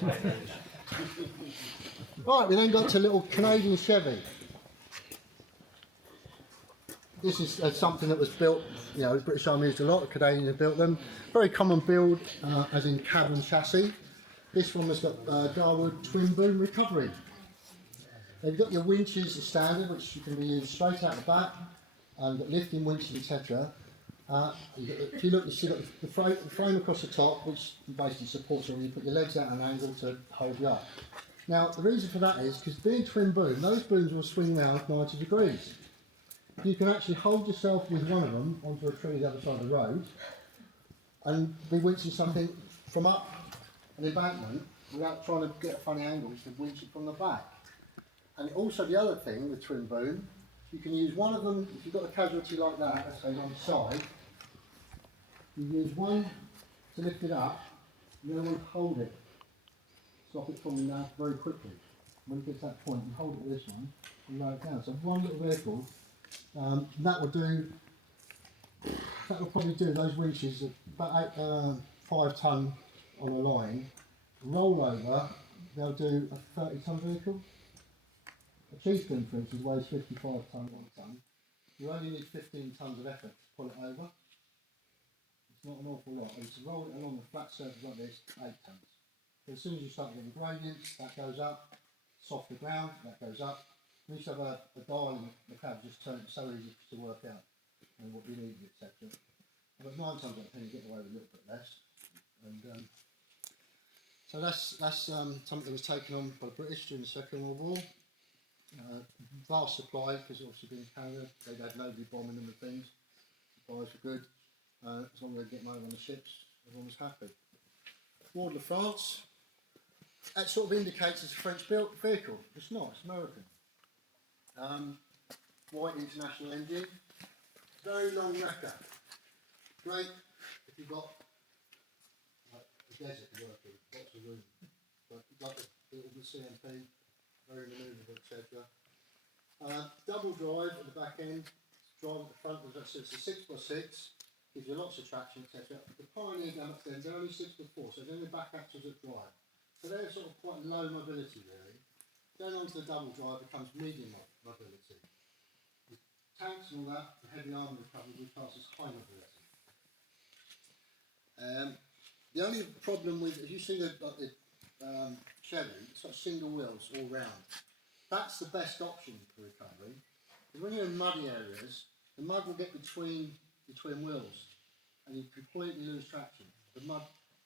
Right, we then got to little Canadian Chevy. This is something that was built, the British Army used a lot, the Canadians have built them. Very common build, as in cab and chassis. This one has got Darwood twin boom recovery. They've got your winches, the standard, which can be used straight out the back, and got lifting winches, etc. If you look, you see the frame across the top, which basically supports you when you put your legs out at an angle to hold you up. Now, the reason for that is because being twin boom, those booms will swing round 90 degrees. You can actually hold yourself with one of them onto a tree the other side of the road and be winching something from up an embankment without trying to get a funny angle. You can winch it from the back. And also the other thing with twin boom, you can use one of them, if you've got a casualty like that, let's say on the side, you use one to lift it up, and the other one to hold it. Stop it falling down very quickly. When it gets to that point, you hold it with this one and lower it down. So one little vehicle, that will probably do those winches about 5 tonne on a line. Rollover, they'll do a 30 tonne vehicle. A chieftain, for instance, weighs 55 tonne, 1 tonne. You only need 15 tonnes of effort to pull it over. It's not an awful lot. And to roll it along a flat surface like this, 8 tonnes. So as soon as you start getting gradients, that goes up. Softer ground, that goes up. We used to have a dial in the cab, just turn it so easy to work out and what we needed, etc. But 9 times out of 10 you get away with a little bit less. And so that's something that was taken on by the British during the Second World War. Vast supply, because obviously being Canada, they'd had nobody bombing them and things. Supplies were good. As long as they get them over on the ships, everyone was happy. Ward of France, that sort of indicates it's a French built vehicle. It's not, it's American. White international engine, very long wrecker. Great if you've got like a desert to work in, lots of room. But like the CMP, very manoeuvrable, etc. Double drive at the back end, drive at the front, so it's a 6x6, gives you lots of traction, etc. The Pioneer down at the end, they're only 6x4, so they're only back axles that drive. So they're sort of quite low mobility really. Going on to the double drive becomes medium mobility. With tanks and all that, the heavy armoured recovery we class as high mobility. The only problem with, if you see the Chevy, it's got single wheels all round. That's the best option for recovery. Because when you're in muddy areas, the mud will get between wheels and you completely lose traction. The mud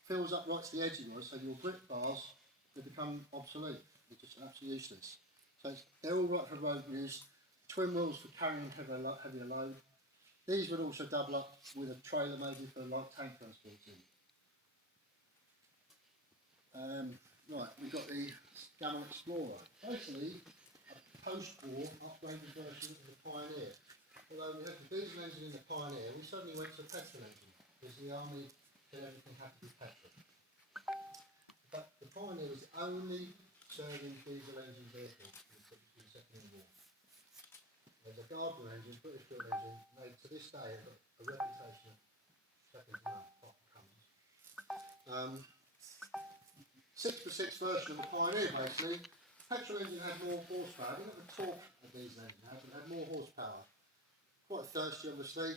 fills up right to the edge of yours, so your grip bars they become obsolete. They're just absolutely useless. So they're all right for road use. Twin wheels for carrying heavier load. These would also double up with a trailer maybe for like tank transporting. Right, we've got the Gamma Explorer. Basically, a post-war upgraded version of the Pioneer. Although we had the diesel engine in the Pioneer, we suddenly went to a petrol engine because the army said everything had to be petrol. But the Pioneer was the only serving diesel engine vehicle in the Second World War. There's a Gardner engine, British built engine, made to this day have a reputation of second to none, top comes. 6x6 version of the Pioneer basically. Petrol engine had more horsepower, didn't have the torque a diesel engine had, but it had more horsepower. Quite thirsty obviously.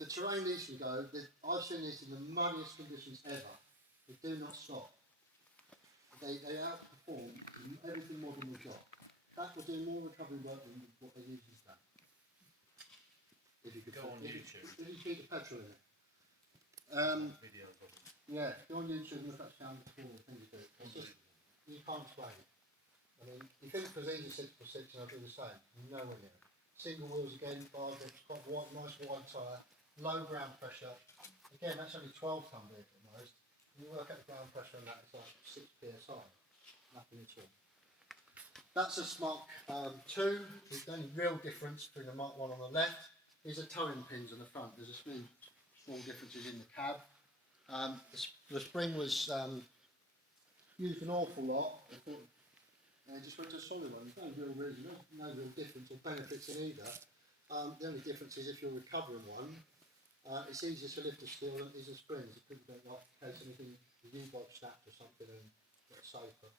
The terrain these can go, I've seen these in the muddiest conditions ever. They do not stop. They outperform everything modern we've got. That will do more recovery work than what they usually do. If you could Go on YouTube. If you keep the petrol in it. Videos of it. Yeah, go on YouTube and look at down before the thing you do. It's just, you can't explain it. I mean, you think it was easy 6x6 and I'll do the same. Nowhere near it. Single wheels again, bar grips, quite wide, nice wide tyre, low ground pressure. Again, that's only 12 tonne vehicle at most. You work out the ground pressure on that, it's like 6 psi. Nothing at all. That's a Mark 2. The only real difference between the Mark 1 on the left is the towing pins on the front. There's a few small differences in the cab. The spring was used an awful lot. I thought they just went to a solid one. There's no real reason, no real difference or benefits in either. The only difference is if you're recovering one, it's easier to lift a steel than it is a spring. So people don't like in case anything, the U-bolt snapped or something and get safer.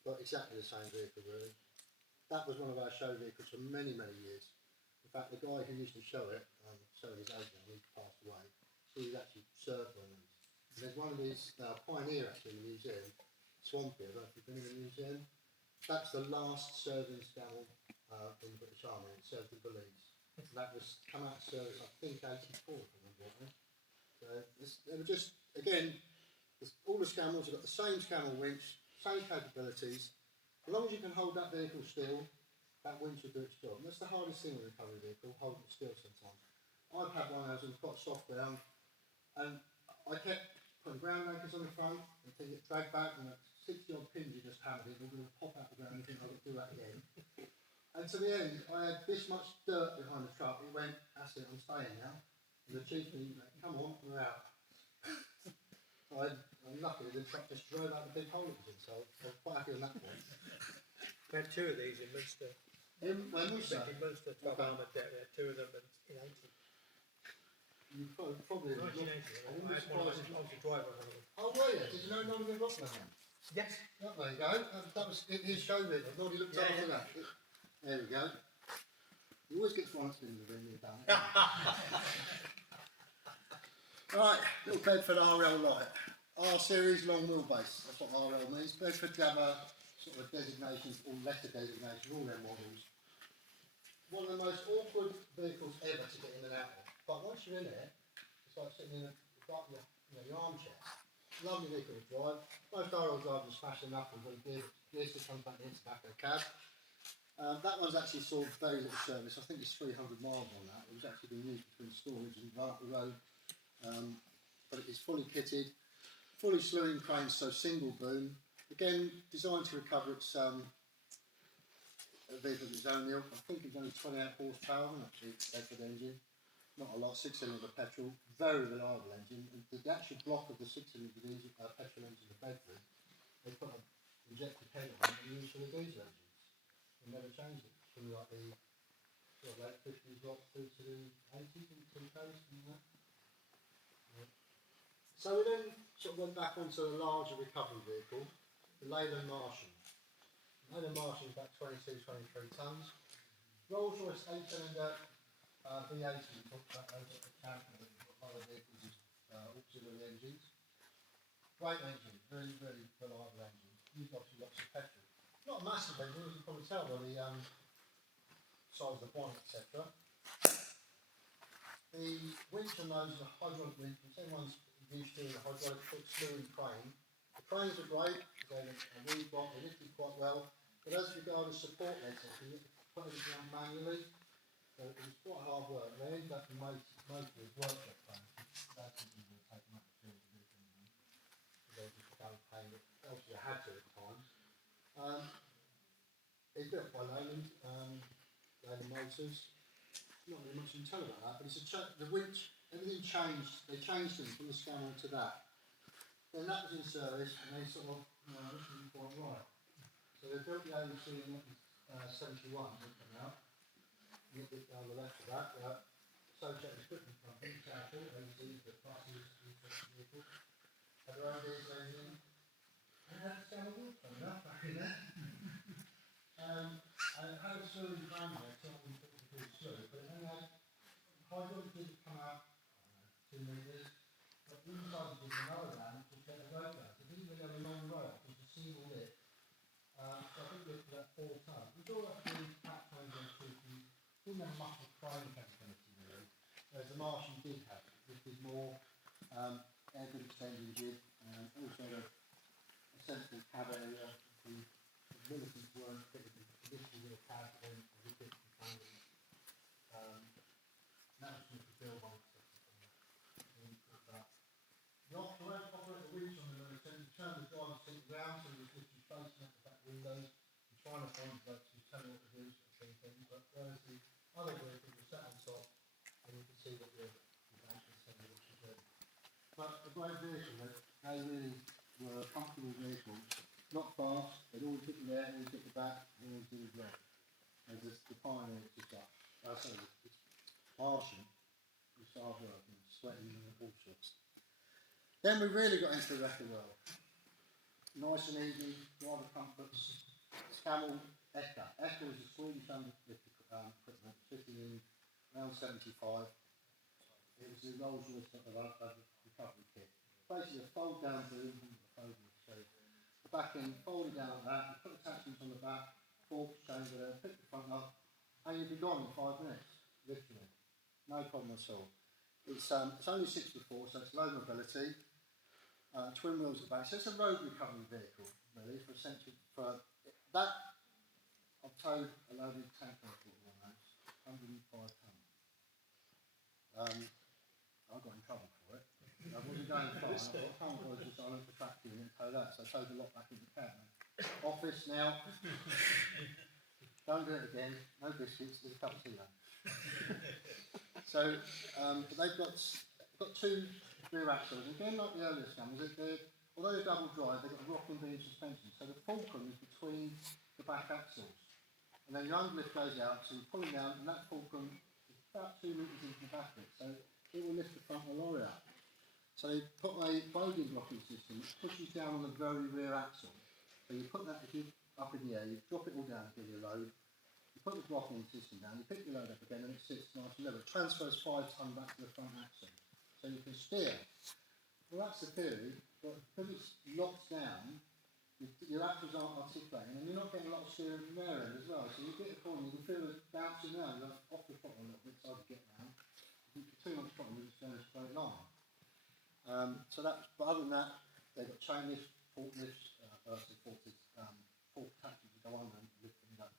But exactly the same vehicle really. That was one of our show vehicles for many, many years. In fact, the guy who used to show it, showing his age now, he's passed away, so he's actually served one of these. And there's one of these, Pioneer actually in the museum, Swampy, I don't know if you've been in the museum. That's the last serving Scannell in the British Army, it served in Belize. That was come out of service, I think, 84, if I remember rightly. So they were just, again, all the Scannells have got the same Scannell winch, same capabilities. As long as you can hold that vehicle still, that winch will do its job. And that's the hardest thing with a recovery vehicle, holding it still sometimes. I've had one that was quite soft ground, and I kept putting ground anchors on the front until it dragged back, and that 60 odd pins you just hammered it, they're going to pop out the ground and you think I could do that again. And to the end, I had this much dirt behind the truck, it went, that's it, I'm staying now. And the chieftain went, come on, we're out. I'm lucky the truck just drove out the big hole it was in, so I was quite happy on that point. We had two of these in Munster. When was that? In Munster, 12 Okay. armoured deck, we had two of them in 80. You probably 1980, I wouldn't I be was one of surprised them, if I was a driver of one of them. Oh, were you? Did you know Nottingham Rockland? Yes. Oh, there you go. That was his show video. I've already looked after that. There we go. He always gets one spin in the ring, you've done it. Right, little Bedford RL light. R series long wheelbase. That's what RL means. Bedford have a sort of designations, or letter designations, all their models. One of the most awkward vehicles ever to get in and out of. But once you're in there, it's like sitting in your armchair. Lovely vehicle to drive. Most RL drivers smash their knuckles when gear stick comes back into the back of the cab. That one's actually saw very little service. I think it's 300 miles on that. It was actually being used between storage and right up the road. But it is fully kitted, fully slewing cranes, so single boom. Again, designed to recover its a vehicle of its own. I think it's only 28 horsepower, and actually Bedford engine. Not a lot, 6-cylinder petrol, very reliable engine. And the actual block of the 6-cylinder petrol engine of Bedford, they put an injected head on and used for the diesel engines. They never changed it from like the late 50s rock through to the 80s and to the coast and that. Yeah. So we then sort of went back onto a larger recovery vehicle, the Leyland Martian. Leyland Martian is about 22, 23 tonnes. Rolls Royce 8-cylinder V80, we talked about those at the camp, and we've got other vehicles with auxiliary engines. Great engine, really, really reliable engine. Used obviously lots of petrol. Not a massive engine, as you can probably tell by the size of the bonnet, etc. The winch on those is a hydraulic winch, which everyone's used to, a hydraulic slewing crane. The cranes are great, the they're a wheel block, they lifted quite well. But as regards support legs, you have to put everything on manually. So it was quite hard work. They ended up in most of the workshop plans, which that's something that will take much to do things. They just don't pay it. Obviously I had to at times. It's built by Leyland, Leyland Motors. Not really much you can tell about that, but it's the winch, everything changed. They changed them from the scanner to that. Then that was in service, and they sort of, this isn't quite right. So they built the OC in 71, when it came out. A little bit down the left of that, Associated Equipment Company, Chapel, overseas the buses, vehicles, had their own diesel engine, and had a scanner wheel coming up back in there. And it had a slurry crane there, so we put the big slurry, but it then had hydraulic didn't come out 2 metres, but inside it was another ram to get a road out. It didn't really have a long road, it was a single lift. So I think we lifted about 4 tonnes. We all have to do pack trains on two, didn't have much of crane capability really, whereas the Martian did have it. This was more air good extending jib, and also a sensible cab area. The militants weren't fitted with traditional little cab, then we fit components. That was just the build on it. The operator winch on the militant, you turn the driver's seat round so you're literally facing out the back windows. You're trying to find the to tell you what to do, sort of thing, but whereas the other vehicle was sat on top and you can see that you're actually telling you what to do. But a great vehicle, they really were comfortable vehicles, not fast, they'd always hit you there, always hit the back, and always do the job. As the pioneer to such. It's Martian, it's hard work and sweating and all sorts. Then we really got into the wrecker world. Nice and easy, driver comforts. Camel Eka. Eka was a Swedish underlift equipment, fitted in around 75. It was the Rolls Royce of recovery kit. Basically a fold down boom, so the back end folded down like that, you put attachments on the back, forks, chamber there, pick the front up, and you'd be gone in 5 minutes, literally. No problem at all. It's only 64, so it's low mobility. Twin wheels at the back, so it's a road recovery vehicle, really, for essentially for that. I've towed a loaded tank vehicle on those, 105 tonnes. I got in trouble for it. I wasn't going far. I thought, I was just on the track doing it, tow that, so I towed a lot back into the cab. Office now. Don't do it again. No biscuits. There's a cup of tea though. So, but they've got 2 rear axles. Again, like the earlier scammers, although they're double drive, they've got a rocking beam suspension. So the fulcrum is between the back axles. And then your underlift goes out, so you pull it down, and that fulcrum is about 2 metres into the back of it. So it will lift the front of the lorry up. So they put a bogie blocking system which pushes down on the very rear axle. So you put that, if you're up in the air, you drop it all down to give you a load. You put the blocking system down, you pick your load up again, and it sits nice and level. It transfers 5 tonne back to the front axle. So you can steer. Well, that's the theory, but because it's locked down, your axles aren't articulating, and you're not getting a lot of steering from their end as well. So you get a corner, you can feel it bouncing around, you're off the throttle a little bit, so I get round. If you're too much throttle, you're just going a straight line. But other than that, they've got chain lift, fork lifts, fork attachments to go on and lift things up.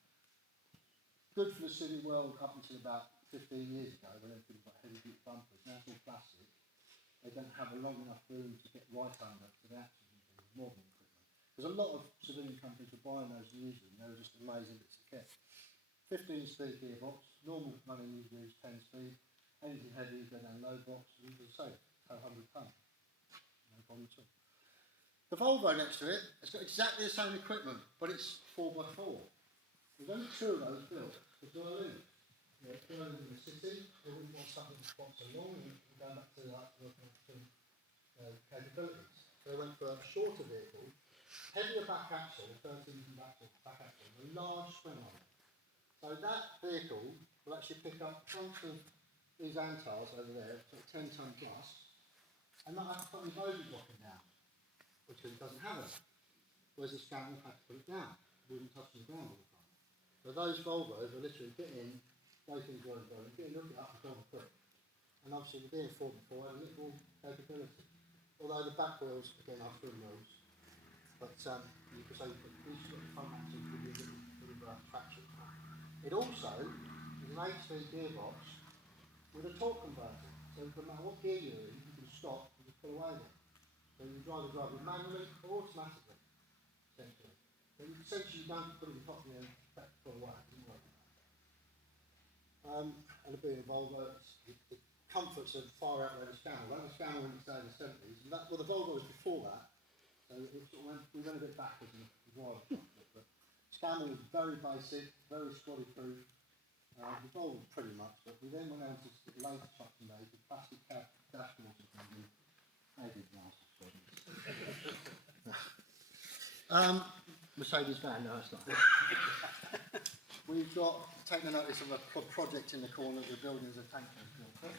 Good for the city world up until about 15 years ago, when everything got heavy duty bumpers. Now it's all plastic. They don't have a long enough room to get right under to the axles and things, modern equipment. Because a lot of civilian companies were buying those and using them, they were just amazing bits of kit. 15-speed gearbox, normal money you use 10-speed, anything heavy, go down low box, you can say, 100 tonne. No problem at all. The Volvo next to it, it's got exactly the same equipment, but it's 4x4. There's only 2 of those built, because they're live. If they live in the city, they wouldn't want something that's quite so long, and going back to like working on capabilities. So they went for a shorter vehicle, heavier back axle, 13 back axle, with a large spring on it. So that vehicle will actually pick up a bunch of these Antars over there, sort of 10 tonne plus, and not have to put the bogie blocking down, because it doesn't have it. Whereas the Scandal had to put it down, it wouldn't touch the ground all the time. So those Volvos are literally get in, go things rolling, get in, look it up and go quick. And obviously with being 4x4 had a little capability. Although the back wheels, again, are twin wheels. but you could say that these sort of front axles give you a bit of traction. It also is an 8-speed gearbox with a torque converter, so no matter what gear you're in, you can stop and just pull away there. So you can drive it manually or automatically, essentially. But essentially you don't put it in top gear and pull away, it doesn't work. And being a Volvo, the comforts are far outweigh the Scania. Well, the Scania went in the 70s, and well, the Volvo was before that, so we went a bit backwards in the driver comfort, but Scania was very basic, very squatty proof. The Volvo was pretty much, but we then went on to the later trucks and days with plastic dashboards and things. Maybe nasty Mercedes van, no, it's not. We've got taken notice of a project in the corner that we're building as a tank filter.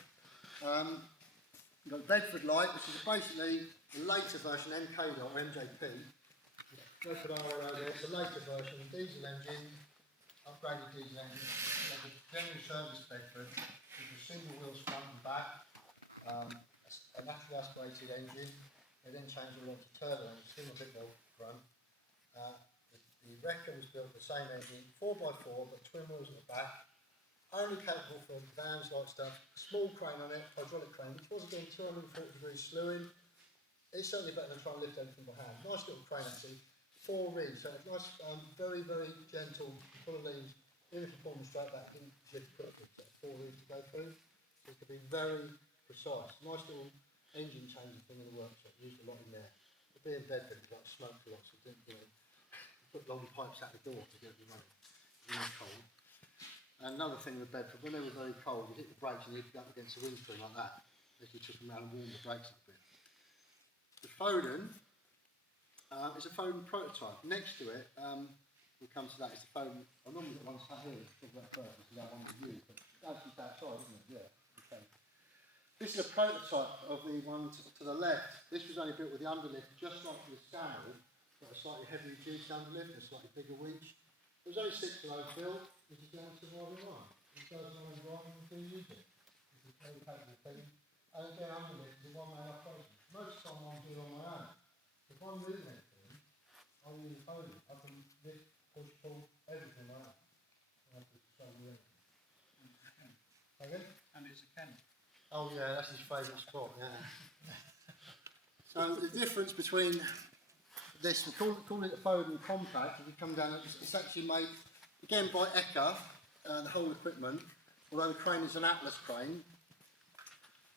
We've got Bedford Light, which is basically the later version, MK or MJP. Bedford RLO there, it's a later version, diesel engine, upgraded diesel engine, like a general service Bedford, with a single wheels front and back, a naturally aspirated engine. They then changed it onto turbo and single bit wheel front. The Wrecker was built the same engine, 4x4, but twin wheels at the back, only capable for vans like stuff, small crane on it, hydraulic crane, which was again 240 degrees slewing. It's certainly better than trying to lift anything by hand. Nice little crane actually, 4 reeds, so it's nice, very, very gentle, full of leaves. Even if you pull them straight back, you didn't lift quickly, so 4 reeds to go through. It could be very precise. Nice little engine changing thing in the workshop, used a lot in there. But being Bedford, it's like smoked a lot, so didn't, put long pipes out the door to get it running. Really cold. And another thing with Bedford, when they were very cold, you hit the brakes and you'd go up against the windscreen like that. If you took them around and warmed the brakes up a bit. The Foden is a Foden prototype. Next to it, we'll come to that, is the Foden. I normally got one sat here, let's talk about it first, because that one we use, but actually it's outside, isn't it? Yeah. Okay. This is a prototype of the one to the left. This was only built with the underlift, just like the Scania. Got a slightly heavier reduced underlift, a slightly bigger winch. It was only 6 below built. This is the only surviving one. It goes on and driving and do use it. This is a very capable thing. And again, underlift is a one-man operation. Most of the time I'm doing on my own. If I'm moving anything, I'll use a phone. I can lift, push, pull, everything like that. I have to show you anything. Again? And it's a Ken. Oh yeah, that's his favourite spot, yeah. So the difference between this, we call it a Foden Compact. If you come down, it's actually made, again, by Eka, the whole equipment, although the crane is an Atlas crane.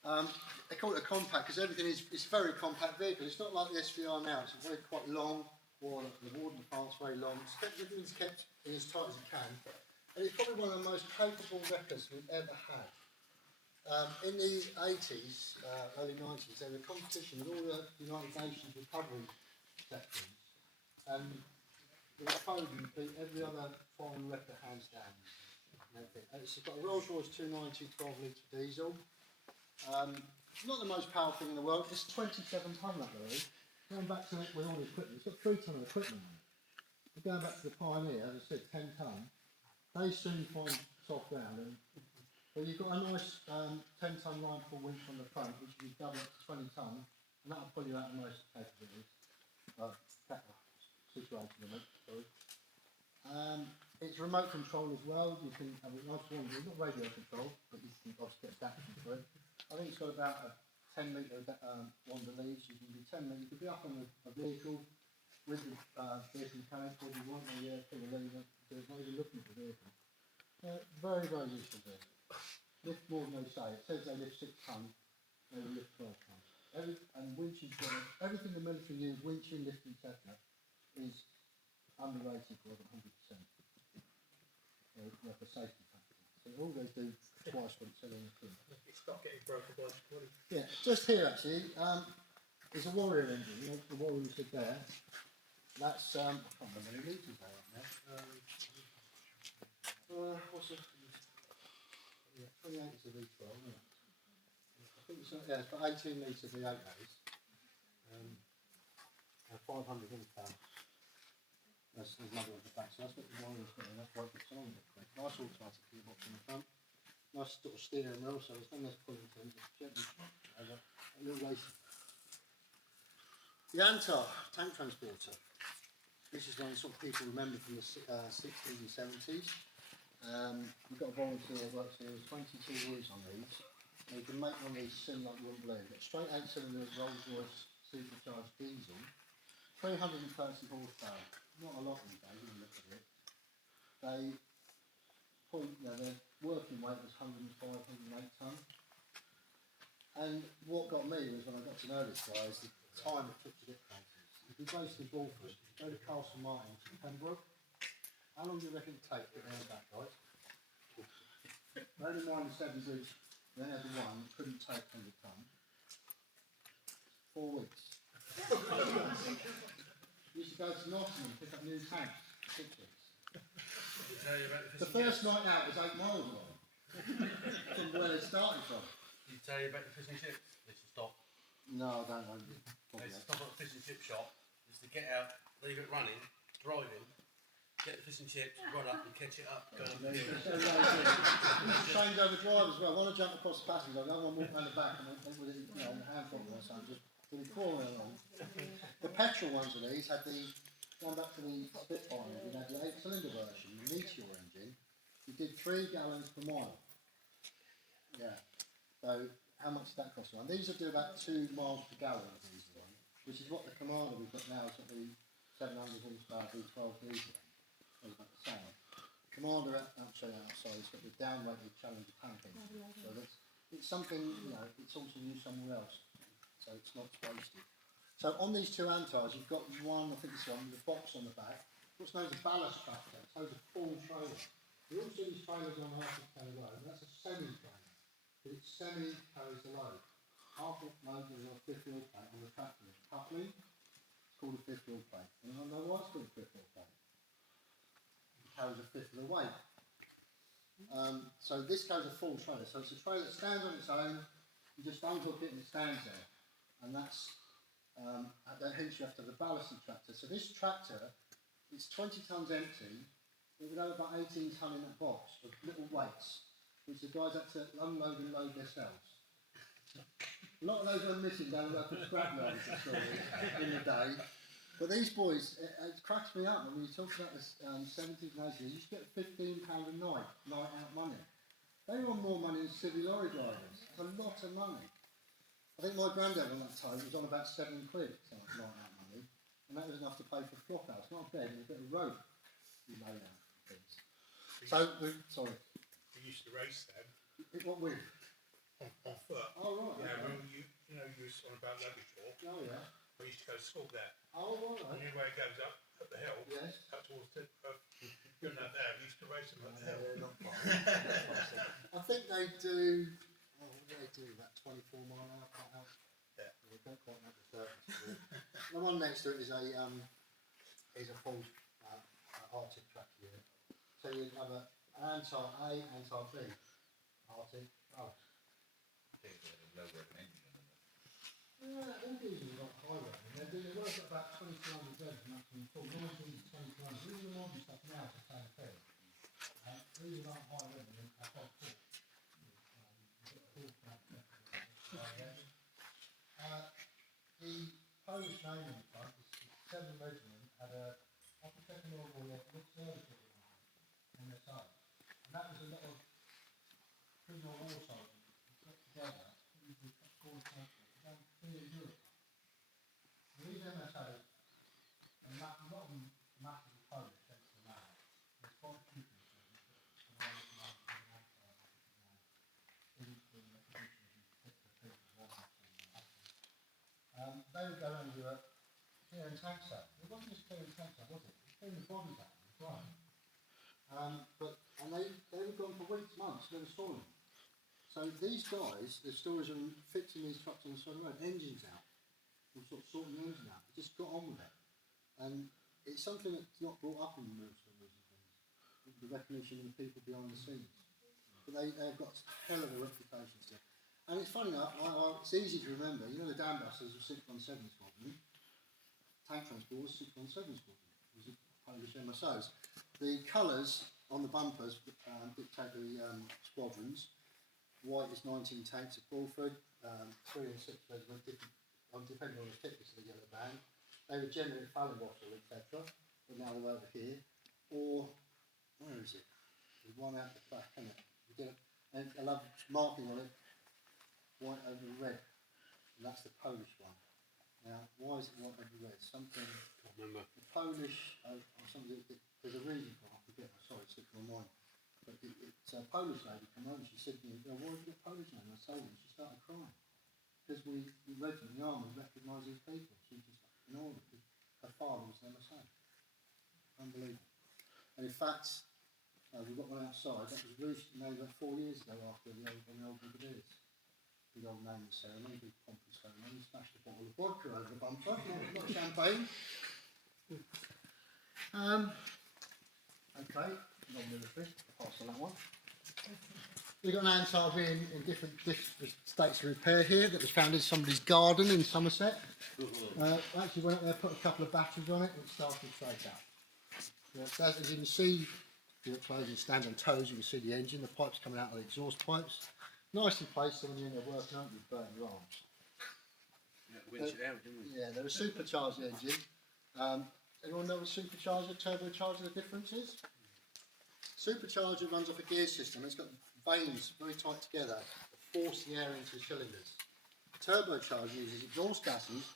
They call it a compact because everything is a very compact vehicle. It's not like the SVR now, it's very quite long, or the Warden plant's very long. Everything's kept in as tight as it can. And it's probably one of the most capable wreckers we've ever had. In the 80s, early 90s, there was a competition with all the United Nations recovery sections, and the Foden beat every other foreign wrecker hands down. And it's got a Rolls Royce 290 12-litre diesel. Not the most powerful thing in the world, it's 27 tonne that really. Going back to it with all the equipment, it's got 3 tonne of equipment on it. But going back to the Pioneer, as I said, 10 tonne, they soon find soft ground. But you've got a nice 10 tonne line pull winch on the front, which you double up to 20 tonne, and that'll pull you out of most capabilities. Situation in it, sorry. It's remote control as well. You can have a nice one, it's not radio control, but you can obviously get adaptation for it. I think it's got about a 10 metre wander leads. You can be 10 metres, you could be up on a vehicle with the vehicle mechanic, or you want to pull the lever, so it's not even looking at the vehicle. Very, very useful vehicle. Lift more than they say. It says they lift 6 tonnes, they will lift 12 tonnes. And winching, everything the military use, winching, lifting, etc., is underrated for 100%. Like a safety factor. So all they do twice what it said on the tin. It's not getting broken by the body. Yeah, just here actually is a Warrior engine. You know, the Warrior you said there. That's I can't remember how many litres they are now. What's it? Yeah, 28 is a V12, isn't it? I think it's got 18 litres V8 days. And 500 horsepower. There's another one at the back, so that's what the Warrior's got in, that's why it's on a bit quick. Nice automatic gearbox in the front. Nice sort of steering wheel, so there's no less pulling to it, just gently over, a little racing. The Antar tank transporter. This is one sort of people remember from the 60s and 70s. We've got a volunteer who works here, who's 22 years on these. And you can make one of these similar like you wouldn't believe. Got straight 8-cylinder Rolls Royce supercharged diesel, 330 horsepower. Not a lot these days when you look at it. Their working weight was 105, 108 tonne. And what got me was when I got to know this guy is the time it took to get places. If you're based in Balford, go to Castle Martin to Pembroke. How long do you reckon it take to get around that, guys? Bearing in mind the 70s, they had the one that couldn't take 100 tonne. 4 weeks. Used to go to Nottingham and pick up new tanks. 6 weeks. The first night out was 8 miles away. From where they started from. Did he tell you about the fish and chips? They should stop. No, I don't know. They should stop at the fish and chip shop. Just to get out, leave it running, driving, get the fish and chips, run up and catch it up. Go up the hill. Change over drive as well. One will jump across the passenger, the other one walk around the back and with it, you know, on the hand front or something, just really crawling along. The petrol ones of these had the, going back to the Spitfire engine, had the 8-cylinder version, the Meteor engine. You did 3 gallons per mile. Yeah. So how much did that cost one? These will do about 2 miles per gallon of these ones, which is what the Commander we've got now is at the 700 horsepower V12 diesel. It's about the same. Commander, I'll show you outside, it's got the down-rated Challenger tank engine. So it's something, you know, it's also used somewhere else. So it's not wasted. So on these 2 Antars, you've got one, I think it's one, with a box on the back. What's known as a ballast tractor. So it's a full trailer. You all see these trailers on half of carry load. That's a semi-trailer. But it semi-carries the load. Half of load is on a 5th wheel plate on the tractor. Coupling, it's called a 5th wheel plate. And I know why it's called a 5th wheel plate. It carries a 5th of the weight. So this carries a full trailer. So it's a trailer that stands on its own. You just unhook it and it stands there. And that's, hence you have to have the ballasting tractor. So this tractor, it's 20 tonnes empty. It would have about 18 tonne in that box of little weights, which the guys had to unload and load themselves. A lot of those were missing down the local scrapyard in the day. But these boys, it cracks me up when you talk about the 70s and 80s. You used to get £15 a night out money. They were on more money than civvy lorry drivers. It's a lot of money. I think my granddad on that time was on about £7 night out money, and that was enough to pay for a flop house, not a bed, and a bit of rope you laid out. Things. So, sorry. We used to race them What with? on foot. Oh, right. Yeah, Okay. remember you know you were on about Luggage Walk. Oh, yeah. We used to go to school there. Oh, You right. knew where it goes up the hill, Yes. up towards the going up there. We used to race them up the hill. Yeah, not far. I think they do, what do they do, about 24 mile an hour, quite out. Yeah. We don't quite know the surface. The one next to it is a full Arctic track unit. So you have an Antar A, Antar B. Arctic. Oh. I think they had a lower engine than that. Yeah, all these are not high rating. They work at about 2200 revs maximum full, 19 to 2200. These are the modern stuff now, it's the same thing. These are not high rating, they're quite full. The Polish name on the front is the 7th Regiment had a, after the Second World War, they had a good service on their side. And that was a lot of criminal war soldiers got together, into a school council, to go and clear Europe. These MSOs, a lot of them massively Polish, thanks to that. There's quite a few people in the they would go around Europe clearing tanks out. It wasn't just clearing tanks out, was it? It was clearing the bodies out as well. And they were gone for weeks, months, never saw them. So these guys, the stories are fixing these trucks on the side of the road, engines out, and sort of sorting the engine out. They just got on with it. And it's something that's not brought up in the news stories and things, the recognition of the people behind the scenes. But they've got a hell of a reputation still. And it's funny enough, it's easy to remember, you know the dam busters were 617 squadron, tank transport was 617 squadron, it was a Polish MSOs. The colours on the bumpers dictate the squadrons. White is 19 tanks at Bulford, 3 and 6 regiment, depending on the thickness of the yellow band. They were generally Fallenbossel, etc. but now they're over here. Or, where is it? There's one out the back, isn't it? You did it. And I love marking on it, white over red. And that's the Polish one. Now, why is it white over red? Something, Can't remember. the Polish, or something, there's a reason for it, I forget, sorry, it's slipped my mind. But it's a Polish lady come over, she said to me, why did you get Polish name? I told her, she started crying. Because we regiment, the army, recognise these people. She just ignored it, because her father was never saying. Unbelievable. And in fact, we've got one outside, that was made about 4 years ago after the old Brigadiers. Big old naming ceremony, big pompous ceremony, smashed a bottle of vodka over the bumper, not champagne. Okay, non-military, pass on that one. We've got an Antar in different states of repair here that was found in somebody's garden in Somerset. Actually went up there, put a couple of batteries on it and it started straight out. So as you can see, if you're close and stand on toes, you can see the engine, the pipes coming out of the exhaust pipes. Nicely placed so when you're in there working on it, you burn your arms. Yeah, they're a supercharged engine. Anyone know what supercharger, turbocharger, the difference is? Supercharger runs off a gear system. It's got vanes very tight together that force the air into the cylinders. Turbocharger uses exhaust gases,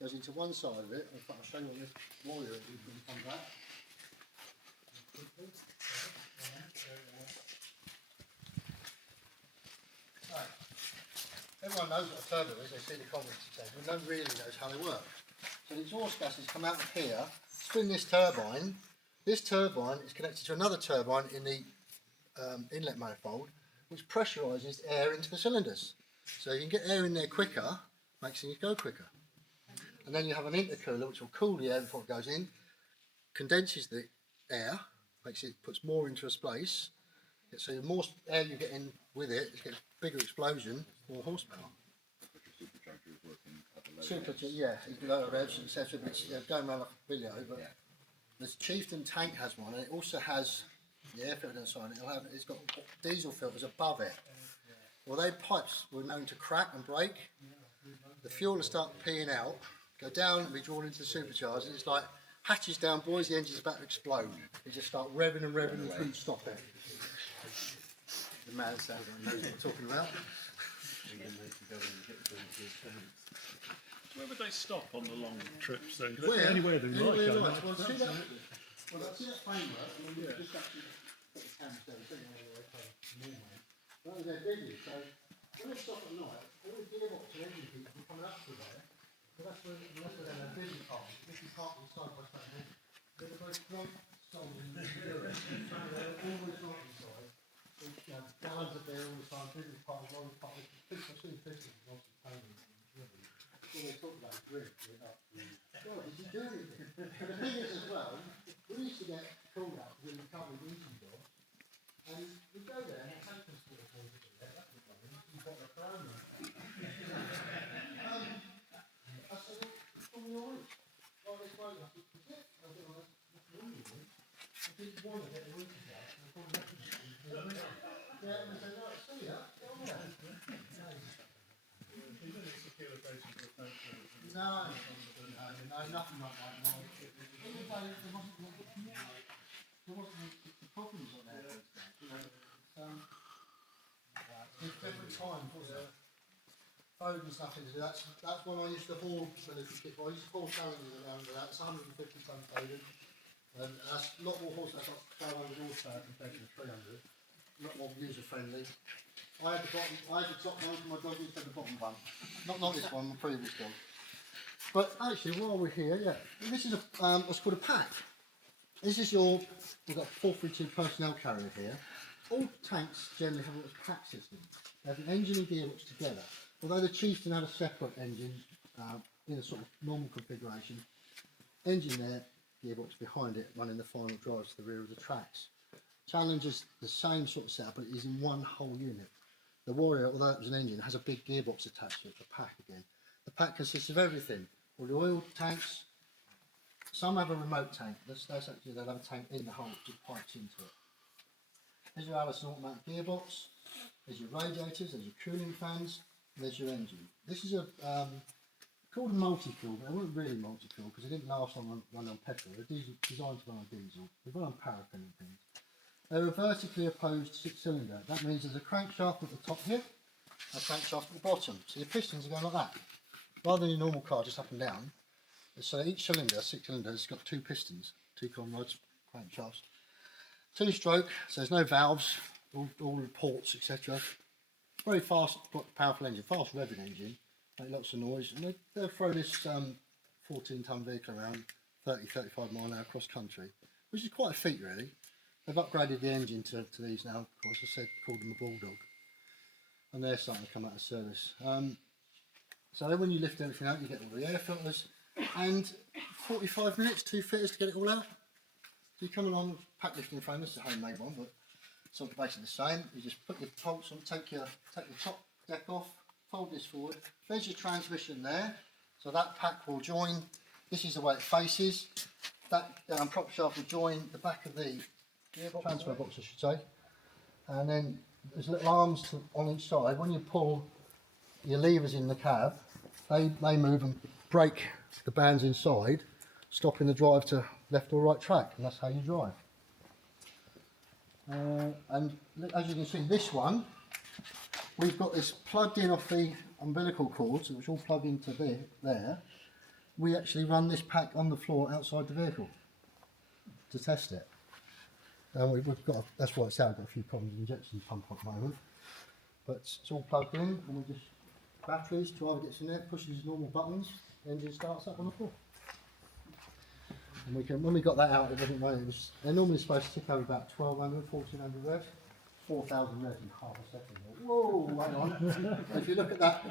goes into one side of it. In fact, I'll show you on this warrior if you can come back. Right. Everyone knows what a turbo is, they see the comments, but no one really knows how they work. So the exhaust gases come out of here, spin this turbine. This turbine is connected to another turbine in the inlet manifold, which pressurises air into the cylinders. So you can get air in there quicker, makes things go quicker. And then you have an intercooler which will cool the air before it goes in, condenses the air, puts more into a space. So the more air you get in with it, it gets a bigger explosion, more horsepower. Supercharger is working at the lower revs. Yeah, lower revs, etc. But it's going around like a video, but the Chieftain tank has one, and it also has the air filter inside it. It's got diesel filters above it. Well, those pipes were known to crack and break. The fuel will start peeing out, go down and be drawn into the supercharger. It's like hatches down, boys, the engine's about to explode. You just start revving and revving and couldn't stop it. The man sounds like knows what we're talking about. Where would they stop on the long trips then? Where? Anywhere they like. Well, see that framework, I mean, you just actually put the camera down, so you know the way to Norway. That was their business, so when they stop at night, all the gearbox and engine people are coming up to there, so that's where their business partners, this is part of the side by side, they're the most drunk souls in Europe, they're always right inside, gallons of beer all the time, business partners, all the partners, I've seen pictures of lots of Tony. All they talk about is drink. Well, did you do anything? But the thing is as well, we used to get called out because we can't do some jobs, and we go there and take us to the point of there, that's the problem, you've got the corona. I said, it's all right. Well, this way, I said, forget it. I said, well, what's wrong with you? I didn't want to get the winter out, and I thought, yeah, and they said, right, see ya, go on there. No, nothing like that. No. There wasn't the problems on there. You know, it's different times, wasn't it? Food and stuff into that's when I used to haul military kit. I used to haul challenges around with that. It's 150 ton loaded. And that's a lot more horsepower. That's got 500 horsepower compared to the 300. A lot more user friendly. I had the top one for my dog instead of the bottom bunk. Not this one, the previous dog. But actually, while we're here, yeah, this is what's called a pack. This is we've got a 432 personnel carrier here. All tanks generally have what's a pack system. They have an engine and gearbox together. Although the Chieftain had a separate engine in a sort of normal configuration, engine there, gearbox behind it, running the final drives to the rear of the tracks. Challenge is the same sort of setup, but it is in one whole unit. The Warrior, although it was an engine, has a big gearbox attached to it, a pack again. The pack consists of everything. All the oil tanks, some have a remote tank. That's actually, they'll have a tank in the hull, just pipes into it. There's your Allison automatic gearbox, there's your radiators, there's your cooling fans, there's your engine. This is a called them multi-fuel, but they weren't really multi-fuel because they didn't last long run on petrol. They're designed to run on diesel. They run on paraffin and things. They're a vertically opposed 6-cylinder. That means there's a crankshaft at the top here, and a crankshaft at the bottom. So your pistons are going like that. Rather than your normal car, just up and down. So each cylinder, 6-cylinder, has got 2 pistons, 2 conrods, crankshafts. 2-stroke, so there's no valves, all the ports, etc. Very fast, powerful engine, fast revving engine, make lots of noise. And they'll throw this 14-ton vehicle around 30-35 mile an hour across country, which is quite a feat really. They've upgraded the engine to these now, of course. I said called them a Bulldog, and they're starting to come out of service. So when you lift everything out, you get all the air filters, and 45 minutes, 2 fitters to get it all out. So you come along with pack lifting frame. This is a homemade one, but it's all basically the same. You just put your bolts on, take the top deck off, fold this forward. There's your transmission there. So that pack will join. This is the way it faces. That prop shaft will join the back of the transfer box, I should say. And then there's little arms on each side. When you pull your levers in the cab, they move and brake the bands inside, stopping the drive to left or right track, and that's how you drive. And as you can see, this one, we've got this plugged in off the umbilical cords, which all plug into there. We actually run this pack on the floor outside the vehicle to test it. And we've got, that's why it's out, got a few problems with the injection pump at the moment. But it's all plugged in, and we just, batteries, driver gets in there, pushes normal buttons, the engine starts up on the floor. And we can, when we got that out, it wasn't running. They're normally supposed to tick over about 1200, 1400 revs, 4000 revs in half a second. Whoa, hang on. If you look at that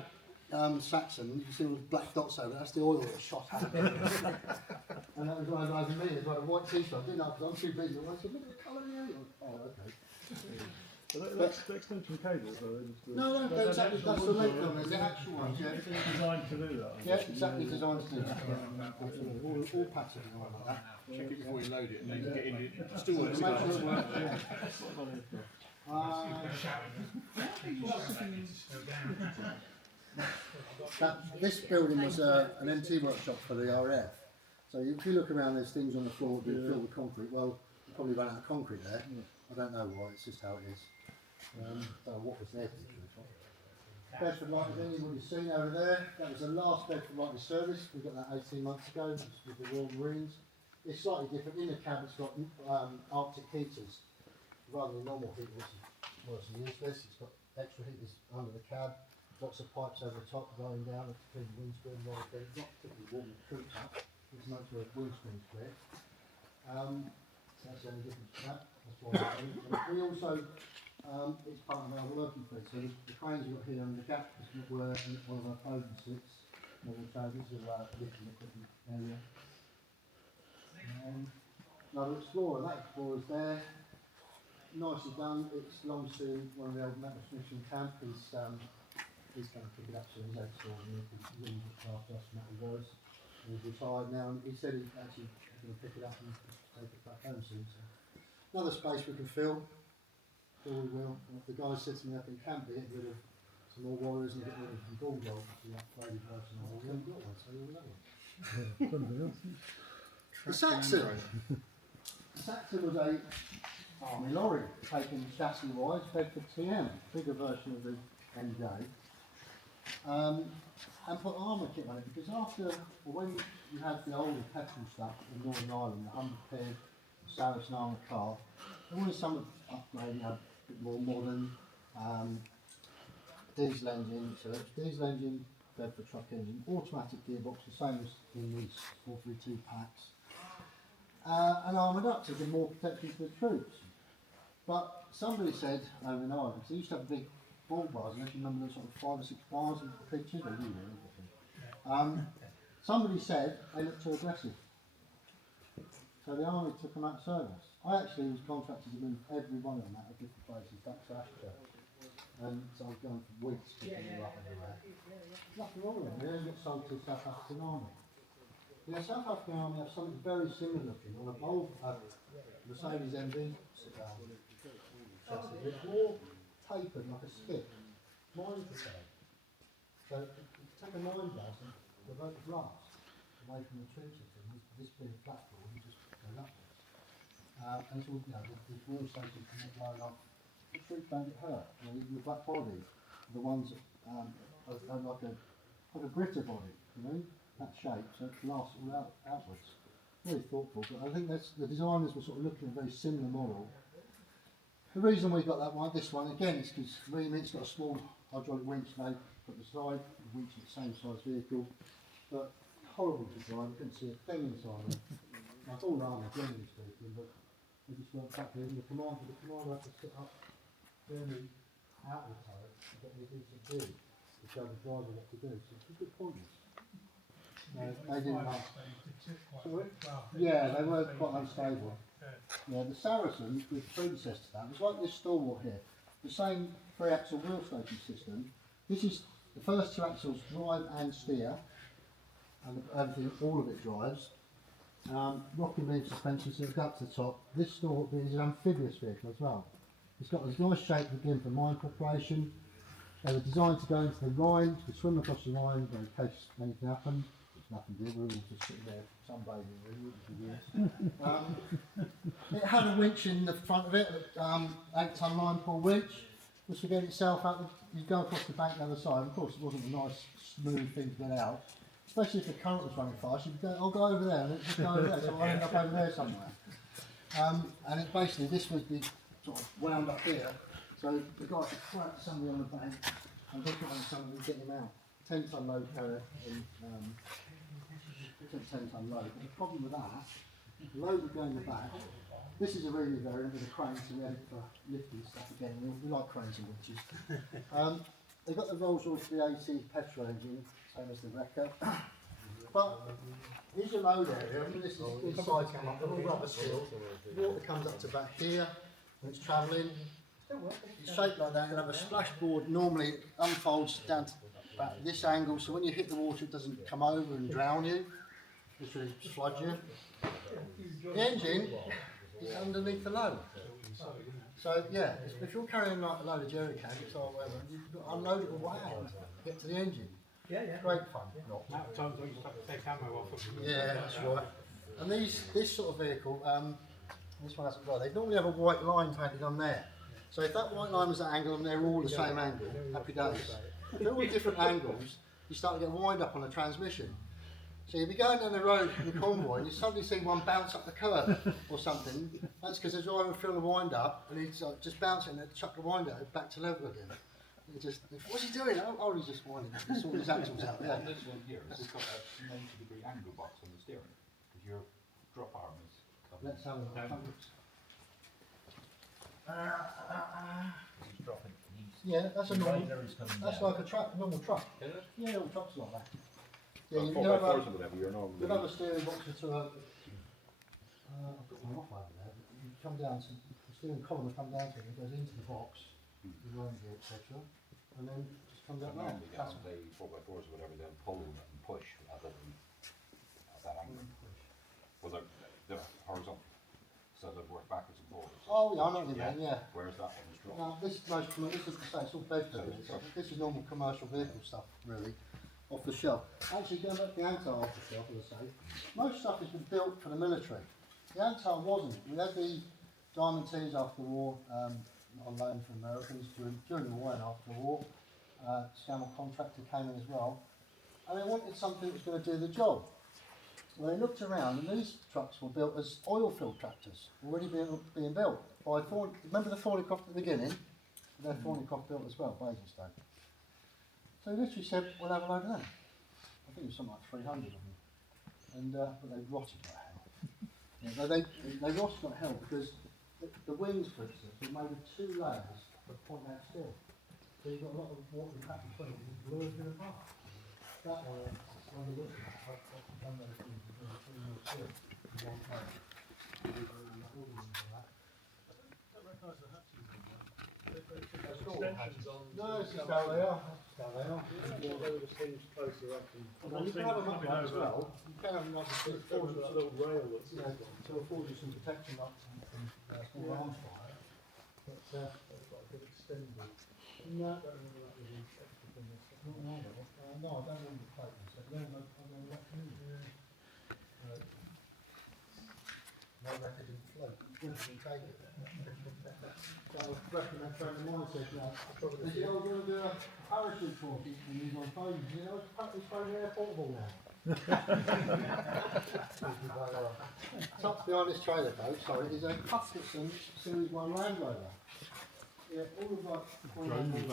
Saxon, you can see all the black dots over it, that's the oil that shot out. And that was when I was driving me, as well, a white t-shirt. I didn't know because I'm too busy. I said, look at the colour in the oh, okay. But that's the extension cables, though. No, that's the length of them. There's the actual ones, yeah. It's designed to do that. Yeah, exactly designed to do that. Yeah. All packs are designed like that. Check it before you load it and then get in it. Still Make sure it works, yeah. This building was an MT workshop for the RF. So if you look around, there's things on the floor that fill with concrete. Well, you probably ran out of concrete there. I don't know why, it's just how it is. So what was there? Bedford Light Again, you've already seen over there. That was the last Bedford Light service. We got that 18 months ago with the Royal Marines. It's slightly different. In the cab, it's got Arctic heaters rather than normal heaters, which is worse than useless. It's got extra heaters under the cab, lots of pipes over the top going down to clean the windscreen. Not particularly warm the crew up. It's much of a windscreen clear. So that's the only difference to that. That's why we also, it's part of our working fleet. So the cranes you've got here and the gap is where one of our clothing sits. This is our lifting equipment area. Another Explorer, that Explorer's there. Nicely done. It belongs to one of the old metal smithing camp. He's going to pick it up soon. He's ex-Explorer and he really looked after us, Metal Boys. He's retired now, and he said he's actually going to pick it up and take it back home soon. So. Another space we can fill. Sure we will. And if the guys sitting up in camp, get rid of some more warriors and get rid of some Bulldog, the upgraded version of it. We haven't got one, so you'll know one. The Saxon. The Saxon was a army lorry taken chassis wise, Bedford TM, bigger version of the MJ. And put armour kit on it because when you had the older petrol stuff in Northern Ireland, the 100 peg, Saracen armoured car, there wanted some upgrade, a bit more modern, diesel engine, so diesel engine, Bedford truck engine, automatic gearbox, the same as in these 432 packs, and armoured up to give more protection to the troops. But somebody said over in Ireland, because they used to have big ball bars, unless you remember those sort of 5 or 6 bars in the pictures, or you know, somebody said they looked too aggressive. So the army took them out of service. I actually was contracted to move every one of them out of different places, back to Africa. And so I was going for weeks picking them up everywhere. Nothing wrong with them, they only got sold to the South African Army. The South African Army have something very similar looking on a bold Mercedes MB chassis. It's more tapered like a stick. Mine prepared. So take a mine blast and the road blast away from the tube system. This being a platform, you just go upwards. And it's all, you know, the wheel station can get blown off. The troops don't get hurt. You know, the black body, the ones that are like a Brita body, you know, that shape, so it lasts all outwards. Very thoughtful, but I think the designers were sort of looking at a very similar model. The reason we got that one, this one, again, is because REME's got a small hydraulic winch they put aside, the winch is the same size vehicle, but horrible design, you couldn't see a thing inside it. Like all armour, generally speaking, but they just weren't back there. The commander had to sit up fairly out of the turret to get a decent view to show the driver what to do. So it's a bit pointless. They didn't like. Sorry? Yeah, they were quite unstable. Yeah, the Saracen, the predecessor to that, was like this stalwart here. The same 3-axle wheel station system. This is the first 2 axles drive and steer, and everything, all of it drives. Rocking beam suspension, so it's up to the top. This stalwart is an amphibious vehicle as well. It's got this nice shape again for mine preparation. They were designed to go into the Rhine, to swim across the Rhine in case anything happened. There's nothing to do, we were all just sitting there sunbathing really, it had a winch in the front of it, 8-ton line pull winch, which would get itself out, you'd go across the bank the other side. Of course it wasn't a nice smooth thing to get out, especially if the current was running fast. You'd go, I'll go over there, and it'd just go over there, so I'll end up over there somewhere. And it basically, this would be sort of wound up here, so the guy could crack somebody on the bank and hook it on somebody and get him out. 10-ton load carrier and 10-ton load. But the problem with that, the load would go in the back. This is a really variant with a crane, so we had it for lifting stuff again. We like cranes and winches. They've got the Rolls-Royce 380 petrol engine, same as the Wrecker. But here's your load area. I mean, this is inside come up, they're all rubber steel. Water comes up to about here when it's travelling. It's shaped like that. You'll have a splashboard. Normally it unfolds down to about this angle, so when you hit the water it doesn't come over and drown you, literally flood you. The engine is underneath the load. So yeah, if you're carrying like a load of jerry cans or whatever, you've got to unload it all round to get to the engine. Yeah, yeah. Great fun. Amount of times when you have to take ammo off of them. Yeah, that's right. And this sort of vehicle, this one hasn't got, they normally have a white line painted on there. So if that white line was that angle and they're all the same angle, happy days. If they're all different angles, you start to get wind up on the transmission. So you'll be going down the road in the convoy and you suddenly see one bounce up the curb or something. That's because the driver will feel the wind up and he's just bouncing and chuck the wind up back to level again. What's he doing? Oh, he's just winding up. He's sorting his axles out. Yeah. This one here, it's got a 90-degree angle box on the steering, because your drop arm is covered. Let's have a look. He's dropping. Yeah, that's a normal. That's like a normal truck. Is it? Yeah, normal trucks like that. Yeah, Well, you 4x4s have or whatever, you're normally. you'll have a steering box with I've got one off over there. You come down to the steering column will come down to it, it goes into the box, the worm gear, etc. And then just comes out there. Normally get on the 4x4s or whatever, they'll pull and push at that angle. Well, they're horizontal, so they work backwards and forwards. Oh yeah, I know what you mean, yeah. Whereas that one is dropped. No, this is it's all bed building. This is normal commercial vehicle stuff, really, off the shelf. Actually, going back to the Antar off the shelf, as I say, most stuff has been built for the military. The Antar wasn't. We had the Diamond T's after the war on loan for Americans during the war and after the war. Scammell contractor came in as well, and they wanted something that was going to do the job. Well, they looked around, and these trucks were built as oil-filled tractors, already being built by remember the Thornycroft at the beginning? They're Thornycroft built as well, Basingstoke. So he literally said, we'll have a load of them. I think it was something like 300 of them. And, but they rotted like hell. Yeah, they rotted like hell because the wings, for instance, were made of 2 layers of point-out steel. So you've got a lot of water and crap between them, and blue them apart. That one, on the list, I've done those things between 3 more steel in one place. Extensions on. No, it's just how they are. How they are. Closer up and. Well, you can have them up as well. You can have them up to afford you That some, little rail that's. to afford you some protection up from small arms fire. But That's quite a bit extended. no, I don't know whether that was an extra on this. No, I don't want the plate, so I'm going to recommend it. No record in float. Wouldn't even take it. So I recommend throwing the mindset now. If you're going to do a parachute course and use on phones, you know, it's phone air portable now. Tucked behind this trailer though, sorry, is a Hutchinson Series 1 Land Rover. Yeah, all of like Hutchinson's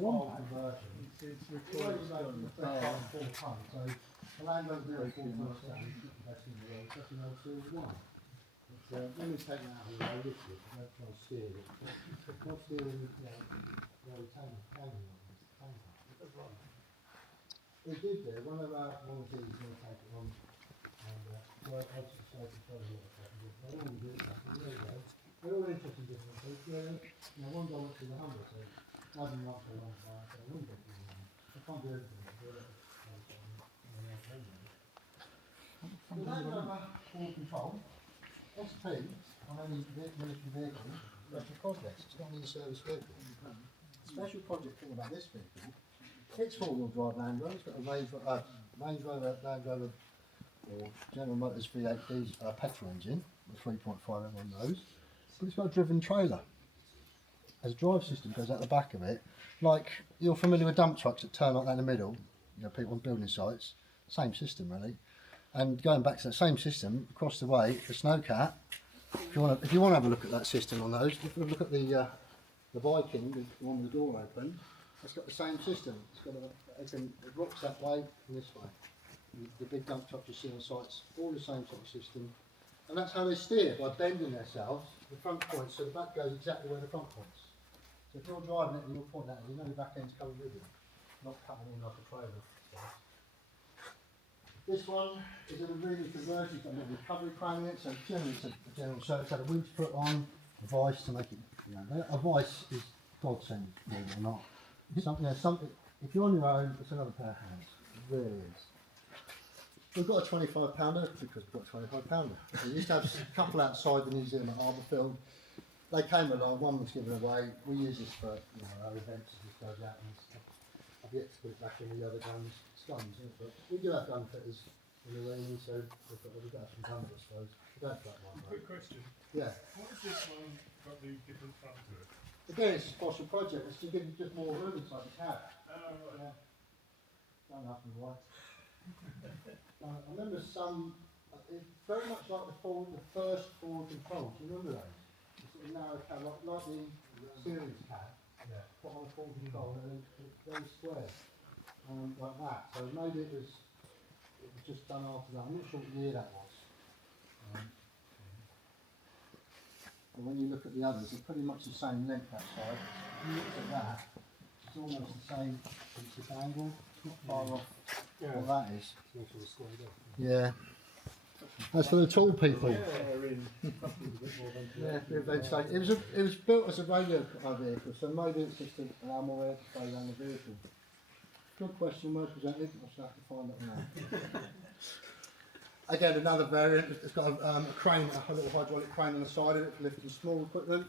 old conversion. It's It recorded only makes done. about 4 tonnes, so the Land Rover there is 4 tonnes, that's in the world, that's an old Series 1. Let me take that out of the way, lift it, don't try and steer it. Not steering, the old tank, it did there, one of our volunteers was going to take it on, and well, I just decided to try to work that. They all do it, there you go. They're all interesting different things. Yeah, one guy went to the 100, so I haven't not for a long time, so I wouldn't get to the 100. I can't do everything, I do it. The Land Rover full control, SP, on any military vehicle, special projects, it's not an in-service vehicle. The special project thing about this vehicle, it's four-wheel drive Land Rover, it's got a Range Rover Land Rover or General Motors V8 diesel, petrol engine with 3.5 on those, but it's got a driven trailer. There's a drive system goes out the back of it, like you're familiar with dump trucks that turn like that in the middle, you know, people on building sites, same system really. And going back to that same system, across the way, the Snowcat, if you want to have a look at that system on those, if you look at the Viking, the one with the door open, it's got the same system. It's got it rocks that way and this way. The big dump trucks you see on sites, all the same sort of system. And that's how they steer, by bending themselves, the front points, so the back goes exactly where the front points. So if you're driving it and you're pointing at it, you know the back end's coming with you, not cutting in like a trailer. This one is a really conversion, it's got a little recovery crane in it, so generally it's a general service, had a winch put on, a vice to make it, you know, a vice is godsend, believe it or not. Something, if you're on your own, it's another pair of hands, it really is. We've got a 25 pounder because we've got a 25 pounder. We used to have a couple outside the museum at Arborfield. They came along, one was given away, we use this for our events, it just goes out and I've yet to put it back in the other guns. Guns, but we do have gun fitters in the REME, so we've got some guns, I suppose. We don't like one. Quick question. Yeah. What has this one got the different front to it? Again, it's a special project. It's to give you just more room inside the cab. Oh, right. Yeah. Don't ask me why. I remember some. It's very much like the first Ford control. Do you remember those? The sort of narrow cab, like the series cab. Yeah. Put on a Ford control and it's very square. Like that, so maybe it was just done after that. I'm not sure what year that was. But when you look at the others, they're pretty much the same length that side. If you look at that, it's almost the same piece of angle. It's not far off what that is. Yeah. As for the tall people, yeah, it was built as a radio vehicle, so maybe it's just to allow more air to stay around the vehicle. Good question, well presented. I shall have to find it now. Again, another variant. It's got a crane, a little hydraulic crane on the side of it for lifting small equipment.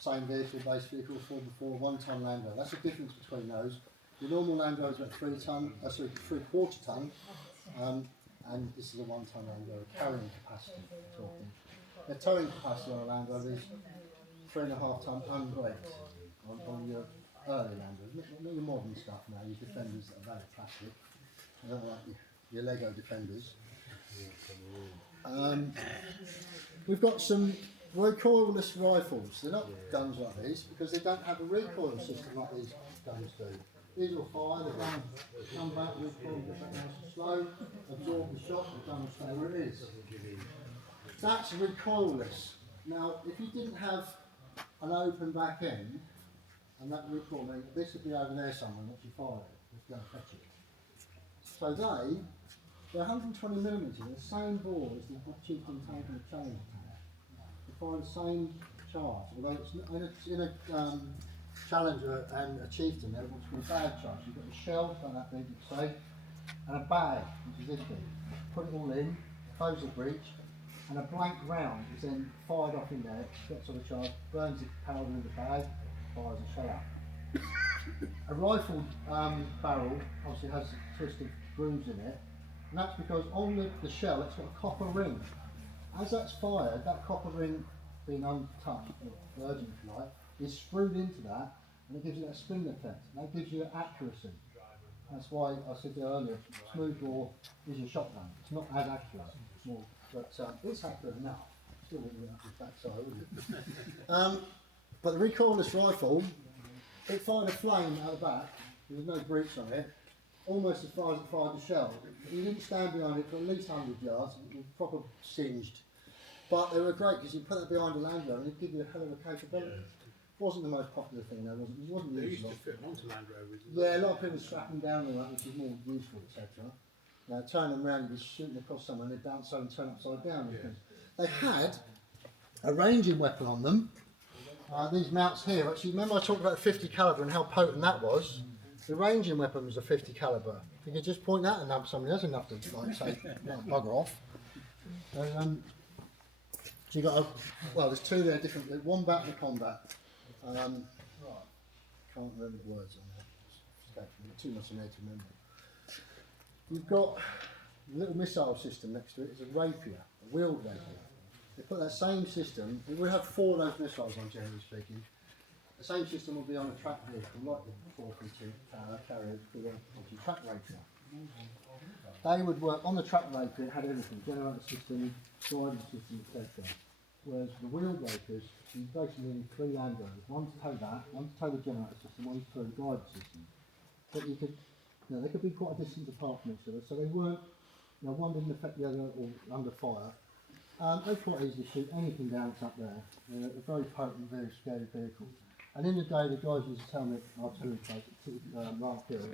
Same vehicle, base vehicle, 4x4, 1 tonne Land Rover. That's the difference between those. The normal Land Rover is about 3 tonne, 3/4 tonne, and this is a 1 tonne Land Rover carrying capacity. We're talking. The towing capacity on a Land Rover is 3.5 tonne unbraked on your early Land Rovers, not your modern stuff now, your Defenders that are very plastic. I don't like your Lego Defenders. We've got some recoilless rifles. They're not guns like these because they don't have a recoil system like these guns do. These will fire, they're going to come back, recoil, get back nice and slow, absorb the shock, the gun will stay where it is. That's recoilless. Now, if you didn't have an open back end, and that recoil means this would be over there somewhere once you fire it, it's going to fetch it. So they're 120mm, the same bore as the Chieftain tank and the challenge tank. They fire the same charge, although it's in a Challenger and a Chieftain, they're what's called a bag charge. You've got a shell, like that big, say, and a bag, which is this big. Put it all in, close the breech, and a blank round is then fired off in there, gets on the charge, burns the powder in the bag, fires a shell out. A rifle barrel obviously has a twist of grooves in it, and that's because on the shell it's got a copper ring. As that's fired, that copper ring, being untouched, or virgin if you like, is screwed into that, and it gives you that spin effect, and that gives you accuracy. That's why I said there earlier, smooth bore is your shotgun. It's not as accurate, it's more, but it's accurate now. Still wouldn't be up his backside, would it? But the recoilless rifle, it fired a flame out the back, there was no breech on it, almost as far as it fired the shell. You didn't stand behind it for at least 100 yards, it was proper singed. But they were great because you put that behind a Land Rover and it'd give you a hell of a capability. It wasn't the most popular thing though, was it? It wasn't They used used a to lot. fit onto Land Rovers. Yeah, a lot of people strap them down and that, which is more useful, etc. Now, turn them around, you'd be shooting across someone, they'd bounce over and turn upside down. Yeah. They had a ranging weapon on them. These mounts here, actually, remember I talked about the 50 calibre and how potent that was? The ranging weapon was a 50 calibre. If you could just point that and nab somebody else enough to like say, no, bugger off. So you got a, well, there's two there different, wombat and combat. Can't remember the words on that. Too much in there to remember. You've got a little missile system next to it. It's a rapier, a wheeled rapier. They put that same system. We have 4 of those missiles on, generally speaking. The same system will be on a track vehicle, like the 432 carrier, with a track rapier. They would work on the track rapier. It had everything: generator system, driving system, etc. Whereas the wheeled rapiers, you basically need 3 Land Rovers, one to tow that, one to tow the generator system, one to tow the guidance system. But you could, they could be quite a distance apart from each other, so they weren't, one didn't affect the other or under fire. They quite easily shoot anything down that's up there. They're a very potent, very scary vehicle. And in the day, the guys used to tell me, artillery place, Mark Hill,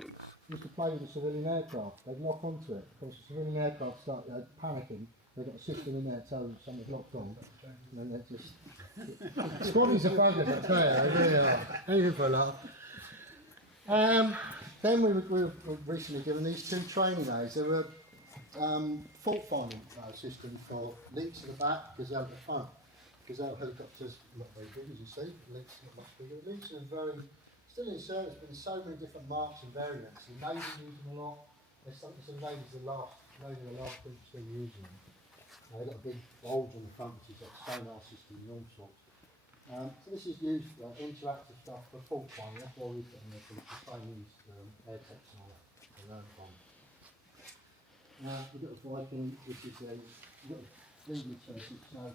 used to play with the civilian aircraft. They'd lock onto it. Of course, the civilian aircraft start panicking. They've got a system in there to tell them something's locked on. And then they're just... Squaddies of buggers, I tell you, they really are. Anything for a laugh. Then we were recently given these 2 training days. They were fault finding systems for leaks at the back, gazelle at the front. Gazelle helicopters, not very big as you see, leaks not much bigger. Leaks are very, still in service, but in so many different marks and variants. The Navy use them a lot. There's something, so the Navy's the last group still using them. They've got a big bulge on the front, which has got sonar system and all sorts. So this is used for interactive stuff for fault finding. That's why we've got in there for trainees, air techs and all that to learn from. We've got a Viking, which is a, we've got a English 206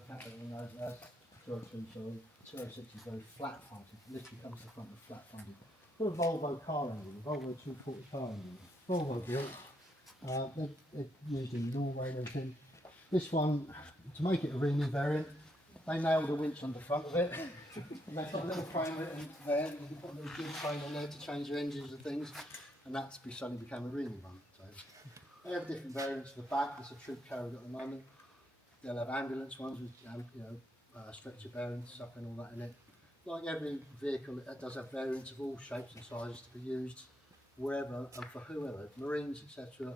captain in those as 206 is very flat fronted. Literally comes to the front with flat fronted. Got a Volvo car engine, a Volvo 240 car engine. Volvo built. They're used in Norway and everything. This one, to make it a REME variant, they nailed a winch on the front of it. And they've got a little frame in there, and you can put a little jig frame on there to change your engines and things. And that's suddenly became a REME one. So they have different variants for the back. There's a troop carrier at the moment. They'll have ambulance ones with stretcher bearings, stuff and all that in it. Like every vehicle, it does have variants of all shapes and sizes to be used wherever and for whoever, Marines, etc.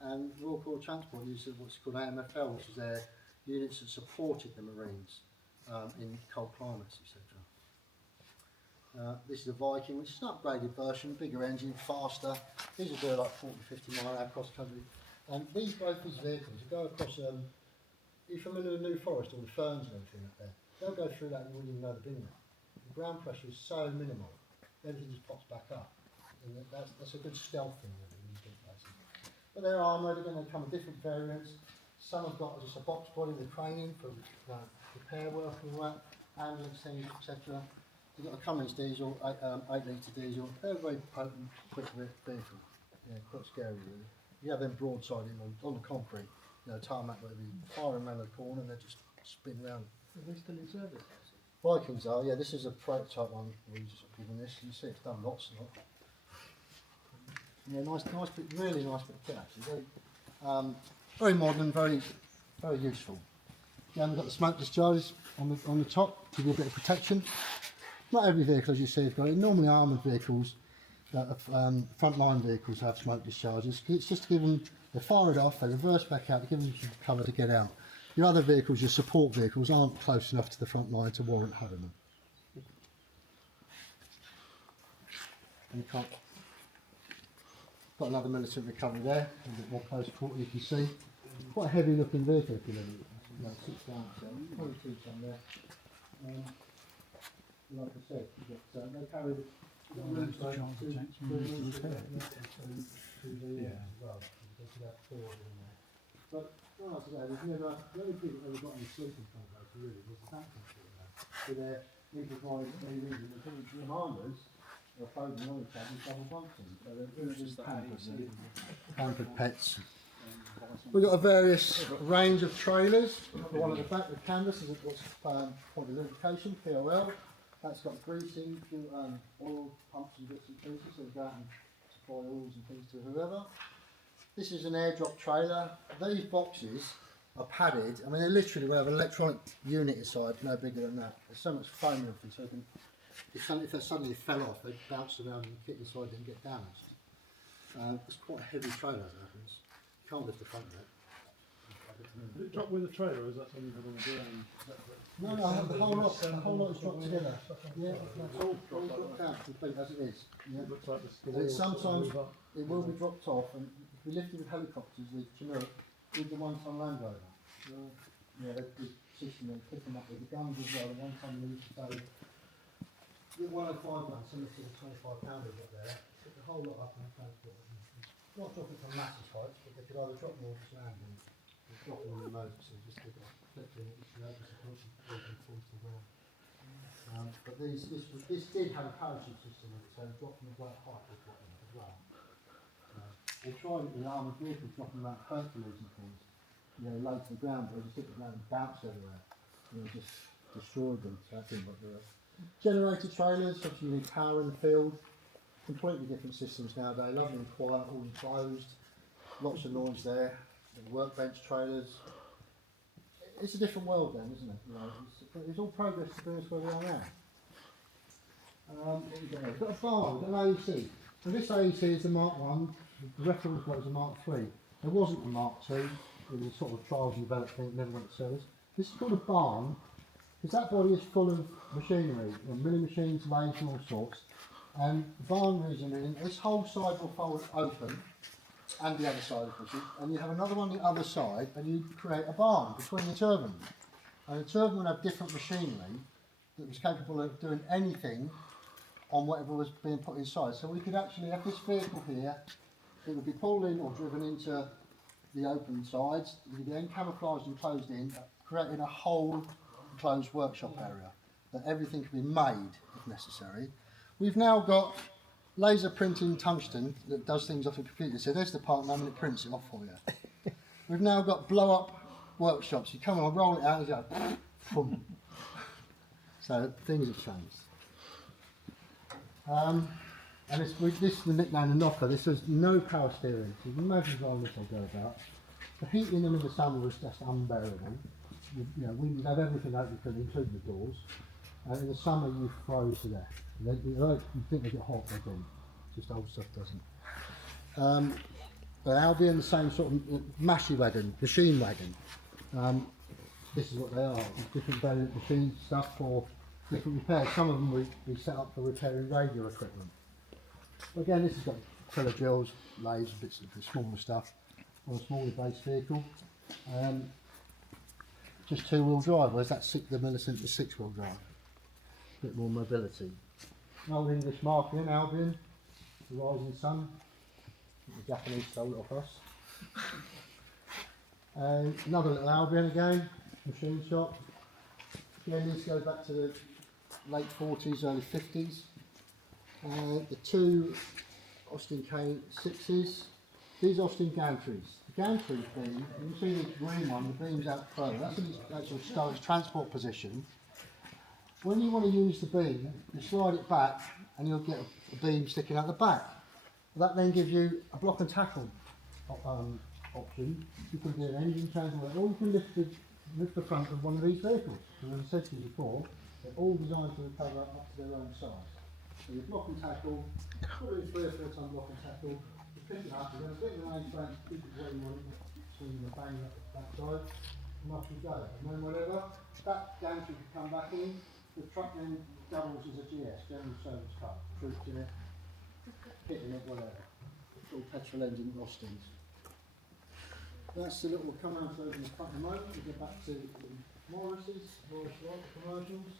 And Royal Corps Transport uses what's called AMFL, which is their units that supported the Marines in cold climates, etc. This is a Viking, which is an upgraded version, bigger engine, faster. These will do like 40-50 mile hour cross country. And both these vehicles will go across. You're familiar with the New Forest, all the ferns and everything up there. They'll go through that and you wouldn't even know they've been there. The ground pressure is so minimal, everything just pops back up. And that's a good stealth thing really when you get places. But they're armoured, they're going to come in different variants. Some have got just a box body with training for repair work and all that, ambulance things, etc. You've got a Cummins diesel, 8 litre diesel. They're a very potent, quick vehicle. Yeah, quite scary really. You have them broadsiding on the concrete. Tarmac, whatever, you fire them around the corner and they just spin round. Are they still in service? Vikings are, yeah, this is a prototype one. We're just given this, you see it's done lots and lots. Yeah, nice bit, really nice bit of kit actually. Very modern, very useful. Yeah, we've got the smoke discharges on the top to give you a bit of protection. Not every vehicle, as you see, has got it. Normally armoured vehicles, frontline vehicles have smoke discharges. It's just to give them, they fire it off, they reverse back out to give them some cover to get out. Your other vehicles, your support vehicles, aren't close enough to the front line to warrant having them. And you can't. Got another militant recovery there, a bit more close quarter you can see. Quite a heavy looking vehicle if you look at it. You know, 6 down, so probably 2 ton there. Like I said, they carried But well, we've never, the only people that ever got any sleeping accommodation really was the tank control. So they're improvised any reason the commanders are clothing on each other double bunking. So they're just pampered pets. We've got a various range of trailers. The one at the back, the canvas, is what's point of lubrication, POL. That's got greasing, oil pumps and bits and pieces, so we go out and supply oils and things to whoever. This is an airdrop trailer. These boxes are padded. I mean, they literally will have an electronic unit inside, no bigger than that. There's so much foam and everything, so if they suddenly fell off, they bounce around and the kit inside didn't get damaged. It's quite a heavy trailer as it happens. You can't lift the front of it. Did it drop with the trailer, or is that something you're going to do? No, the whole lot is dropped together. Yeah, it's all dropped out complete as it is. Yeah. It looks like Sometimes it will be dropped off, and if we lifted with helicopters with Chinook, with the 1 ton Land Rover. Yeah, the system of picking up with the guns as well. The 1 ton we used to say, the 105 guns, similar to the 25 pounders up there, put the whole lot up and transport it. Not drop it from massive heights, but they could either drop them or just land and drop them in emergency, just to flip them at each level so it falls to the ground. But this did have a parachute system, so dropped from a great height was what as well. They tried it with armoured vehicles, dropping them out Hercules and things, you know, low to the ground, but they just hit the ground and bounced everywhere. You know, just destroyed them, so that didn't work very well. Generator trailers, obviously you need power in the field. Completely different systems nowadays, lovely and quiet, all enclosed, lots of noise there, workbench trailers. It's a different world then, isn't it? You know, it's all progress to bring us where we are now. We've got a barn, we've got an AEC. So this AEC is the Mark 1, the record was a Mark 3. There wasn't a Mark 2, it was a sort of trials and developed thing, never went to service. This is called a barn, because that body is full of machinery, you know, milling machines, lathes and all sorts. And the barn reason is this whole side will fold open, and the other side of course, and you have another one on the other side, and you create a barn between the turbines. And the turbine would have different machinery that was capable of doing anything on whatever was being put inside. So we could actually have this vehicle here, it would be pulled in or driven into the open sides, it would be then camouflaged and closed in, creating a whole closed workshop area, that everything can be made if necessary. We've now got laser printing tungsten that does things off a computer. So there's the part number and it prints it off for you. We've now got blow up workshops. You come on, roll it out and you go, boom. So things have changed. And this is the nickname the knocker. This has no power steering. So you can imagine how this will go about. The heating in them in the summer was just unbearable. You know, we would have everything open, including the doors. In the summer you froze to death. You think they get hot, they don't. Just old stuff doesn't. But Albion, the same sort of machine wagon, machine wagon. This is what they are. Different variant machine stuff for different repairs. Some of them we set up for repairing radio equipment. Again, this has got pillar drills, lathes, bits of smaller stuff on a smaller base vehicle. Just 2-wheel drive, whereas that's the Millicent is 6-wheel drive. A bit more mobility. Old English marker in Albion, the rising sun. The Japanese stole it off us. Another little Albion again, machine shop. Again, this goes back to the late 40s, early 50s. The 2 Austin K6s. These Austin gantries. The gantry beam, you can see the green one, the beam's out further. That's in its actual storage transport position. When you want to use the beam, you slide it back and you'll get a beam sticking out the back. That then gives you a block and tackle option. You can do an engine transport, or you can lift the front of one of these vehicles. And as I said to you before, they're all designed to recover up to their own size. So you block and tackle, put it in 3 or 4 ton block and tackle, you pick it up, you're going to put it in the main frame, keep it where you want it, so you can bang it back side. and off you go. And then whenever that gantry could come back in, the truck then doubles as a GS, general service car. Troops in it, hitting it, whatever. Little petrol engine Austins. That's the little, we'll come on to those in a couple of moments. We'll get back to Morris Light commercials.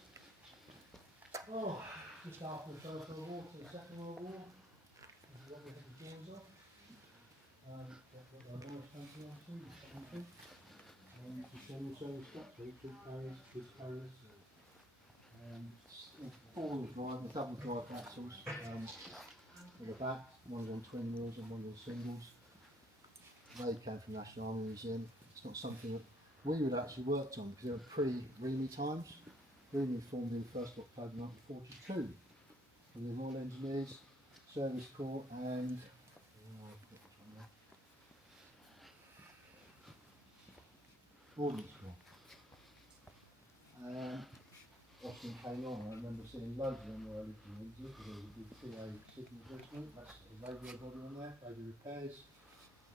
Oh, just after the First World War to the Second World War. This is where we had the joins off. That's what the Morris company are to, this country. It's a general service structure, two carriers, goods carriers. Four-wheel drive, the double drive axles. At the back, one's on twin wheels and one's on singles. They came from National Army Museum. It's not something that we would actually worked on because they were pre-REME times. REME formed in 1st October 1942 from the Royal Engineers, Service Corps and Ordnance Corps. Often came on, I remember seeing loads of them early communities because there was a big PA signal adjustment, that's the radio body on there, radio repairs,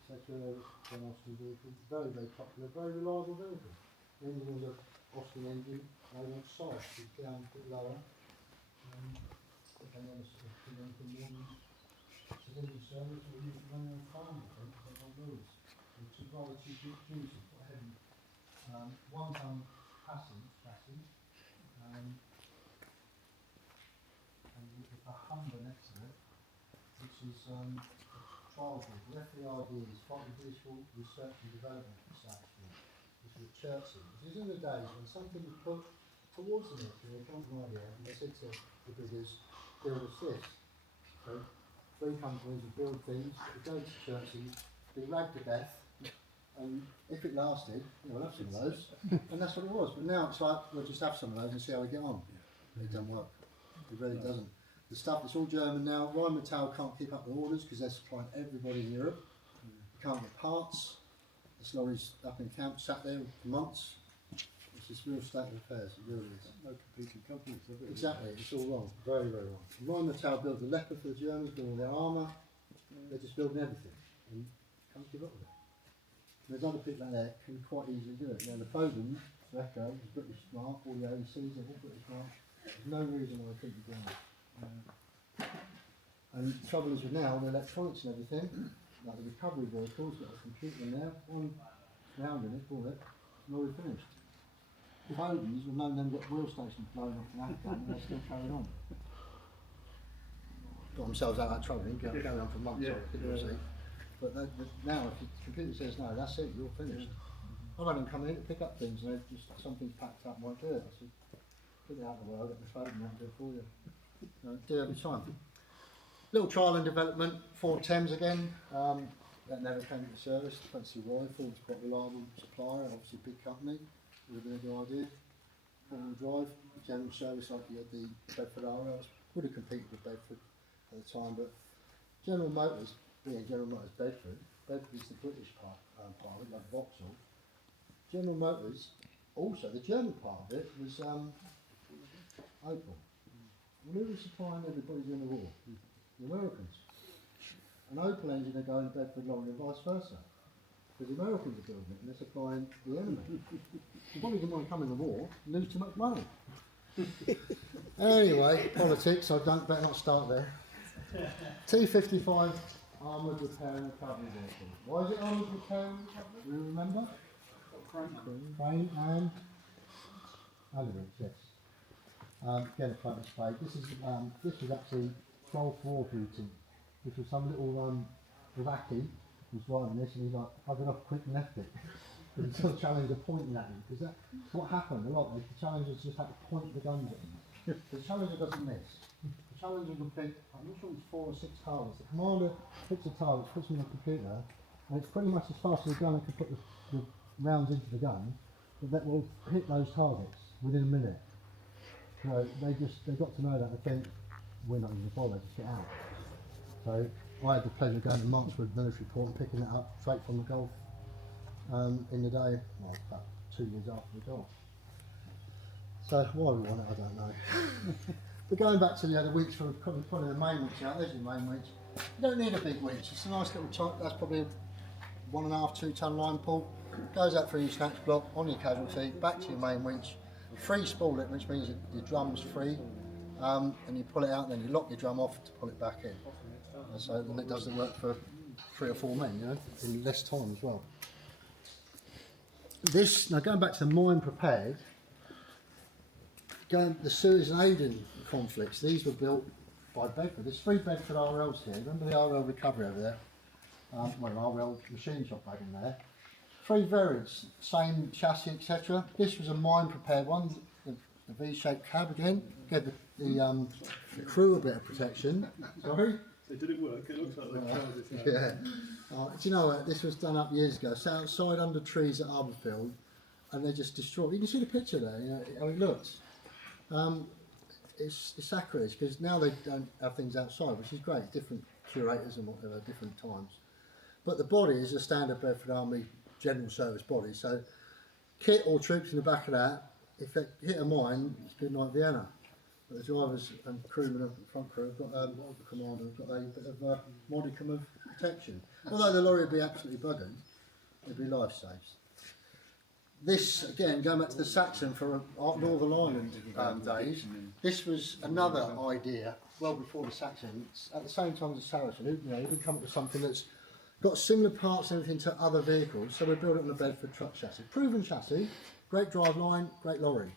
etc. An Austin vehicle, very, very popular, very reliable vehicle. The engine was an Austin engine, they went soft, it's down a bit lower. Depending on the sort of thing from mornings. Civilian service or even running on farm, I think, they don't lose. Which is rather cheap duty, quite heavy. 1 ton chassis. And with a Humber next to it, which is a trial group. The FERD is Foreign Digital Research and Development Research Group, which was Churchill. This is in the days when something was put towards the military, I don't know idea, and they said to the biggers, build us this. So 3 companies would build things, would go to Churchill, be ragged to death, and if it lasted, we'll have some of those, and that's what it was. But now it's like, we'll just have some of those and see how we get on. It doesn't work. It really doesn't. The stuff, it's all German now. Rheinmetall can't keep up the orders because they're supplying everybody in Europe. You can't get parts. This lorry's up in camp, sat there for months. It's just real state of affairs, it really is. No competing companies, have it? Exactly, it's all wrong. Very, very wrong. Rheinmetall built the Leopard for the Germans, built all their armour. They're just building everything. And can't give up with it. There's other people out there who can quite easily do it. Now the Bowden, Echo, is British smart, all the AECs, they're all British smart. There's no reason why they couldn't be doing it. And the trouble is with now, the electronics and everything, like the recovery vehicles, got a computer in there, one round in it, call it, and already finished. The Bowdens, we've known them get wheel stations blown off in Afghan and they're still carrying on. Got themselves out of that trouble, carry on for months, see. But now, if the computer says no, that's it, you're finished. I've had them come in to pick up things and just something's packed up and won't do it. I said, put it out of the way, I'll get my phone and I'll do it for you. Do it every time. Little trial and development, Ford Thames again. That never came into service, don't see why. Ford's quite a reliable supplier, obviously a big company with a good idea. 4-wheel drive, general service like you had the Bedford RLs. Would have competed with Bedford at the time, but General Motors, being General Motors Bedford is the British part of it, like Vauxhall. General Motors, also the German part of it was Opel. Well, who was supplying everybody during the war? The Americans. An Opel engine are going to Bedford lorry and vice versa. Because the Americans are building it and they're supplying the enemy. They probably didn't want to come in the war, lose too much money. Anyway, politics, I better not start there. T55 armoured repair and recovery vehicle. Why is it armoured repair and recovery? Do you remember? Crane and elements, yes. Again, a front display. This was actually Troll 4 duty. This was some little Iraqi who's driving this and he's like, I got off quick and left it. But until the Challenger pointing at him, because that's what happened a lot. The Challengers just had to point the guns at him. The Challenger doesn't miss. The Challenger will pick, I'm not sure it's 4 or 6 targets. The commander picks a target, puts them on the computer, and it's pretty much as fast as the gunner can put the rounds into the gun, but that will hit those targets within a minute. So they got to know that and think, we're not even bothered, just get out. So I had the pleasure of going to Markswood Military Port and picking it up straight from the Gulf in the day, well, about 2 years after the Gulf. So why we want it, I don't know. But going back to the other winch, for putting the main winch out, there's your main winch. You don't need a big winch, it's a nice little type, that's probably a 1.5–2 ton line pull. goes out through your snatch block, on your casualty, back to your main winch, free spool it, which means that your drum's free, and you pull it out and then you lock your drum off to pull it back in. And so then it does the work for 3 or 4 men, you know, in less time as well. This, now going back to the mine prepared, the Suez and Aden conflicts, these were built by Bedford. There's 3 Bedford RLs here. Remember the RL recovery over there? Well, an RL machine shop back in there. 3 variants, same chassis, etc. This was a mine prepared one, the V-shaped cab again. Gave the crew a bit of protection. Sorry? So did it work? It looks like they tried it. Yeah. Do you know what? This was done up years ago. Sat outside under trees at Arborfield, and they just destroyed. You can see the picture there. You know how it looks. It's sacrilege because now they don't have things outside, which is great. Different curators and whatever, different times. But the body is a standard Bedford Army general service body. So kit or troops in the back of that, if they hit a mine, it's good night Vienna. But the drivers and crewmen of the front crew have got, the commander have got a bit of a modicum of protection. Although the lorry would be absolutely buggered, it'd be life saves. This, again, going back to the Saxon for Northern Ireland days, this was another idea, well before the Saxons, at the same time as the Saracen, who could come up with something that's got similar parts and everything to other vehicles, so we built it on the Bedford truck chassis. Proven chassis, great drive line, great lorry.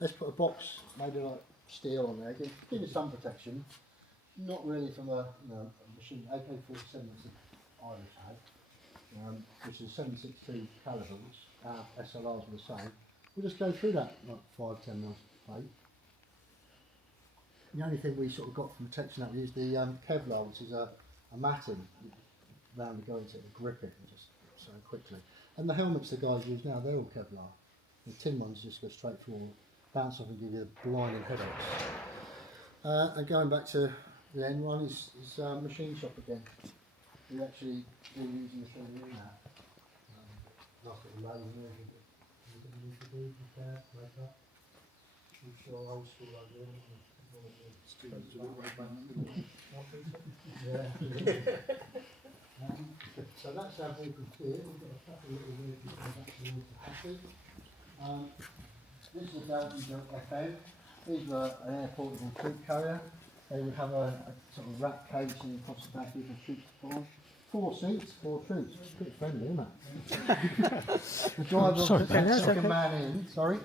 Let's put a box, maybe like steel on there, give you some protection, not really from a machine, AK-47 that's the Irish had. Which is 7.62 calibre, which our SLRs were the same. We'll just go through that like 5-10 mils plate. The only thing we sort of got from protection out is the Kevlar, which is a matting round the guns to grip it and just so quickly. And the helmets the guys use now, they're all Kevlar. The tin ones just go straight through, bounce off and give you the blinding headaches. And going back to the end one is machine shop again. We actually do using the thing in that. Nice little load in there. Anything you should do, prepare, make up. I'm sure old school idea. So that's our vehicle here. We've got a couple of little vehicles back towards the hatches. This is a Belgian built FM. These were an air-portable troop carrier. They would have a sort of rack cage and across the back you can shoot for. 4 seats, 4 troops. It's pretty friendly, isn't it? The driver took the second man in. Sorry.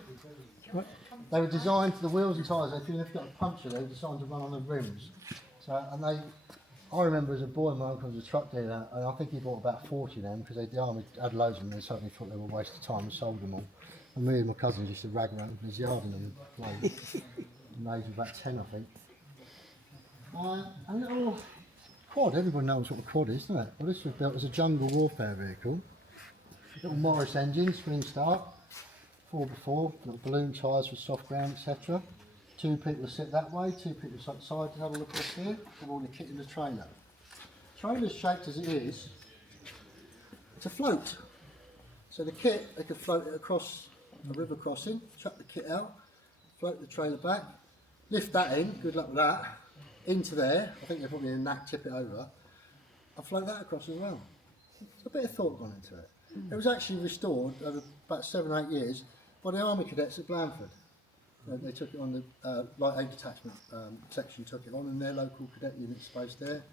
They were designed to the wheels and tyres. If you've got a puncture, they were designed to run on the rims. So, and I remember as a boy, my uncle was a truck dealer, and I think he bought about 40 of them because the army had loads of them. They certainly thought they were a waste of time and sold them all. And me and my cousins used to rag around his yard in them and play. And they were about 10, I think. A little quad, everybody knows what a quad is, doesn't it? Well, this was built as a jungle warfare vehicle. Little Morris engine, spring start, 4x4, little balloon tyres for soft ground, etc. 2 people sit that way, 2 people sit side to have a look at here, have all the kit in the trailer. The trailer's shaped as it is to float. So the kit, they could float it across a river crossing, chuck the kit out, float the trailer back, lift that in, good luck with that, into there, I think they're probably in that, tip it over, I'll float that across as well. There's a bit of thought gone into it. It was actually restored over about 7 or 8 years by the Army cadets at Blandford. They took it on the Light Aid Detachment section, took it on, and their local cadet units based there.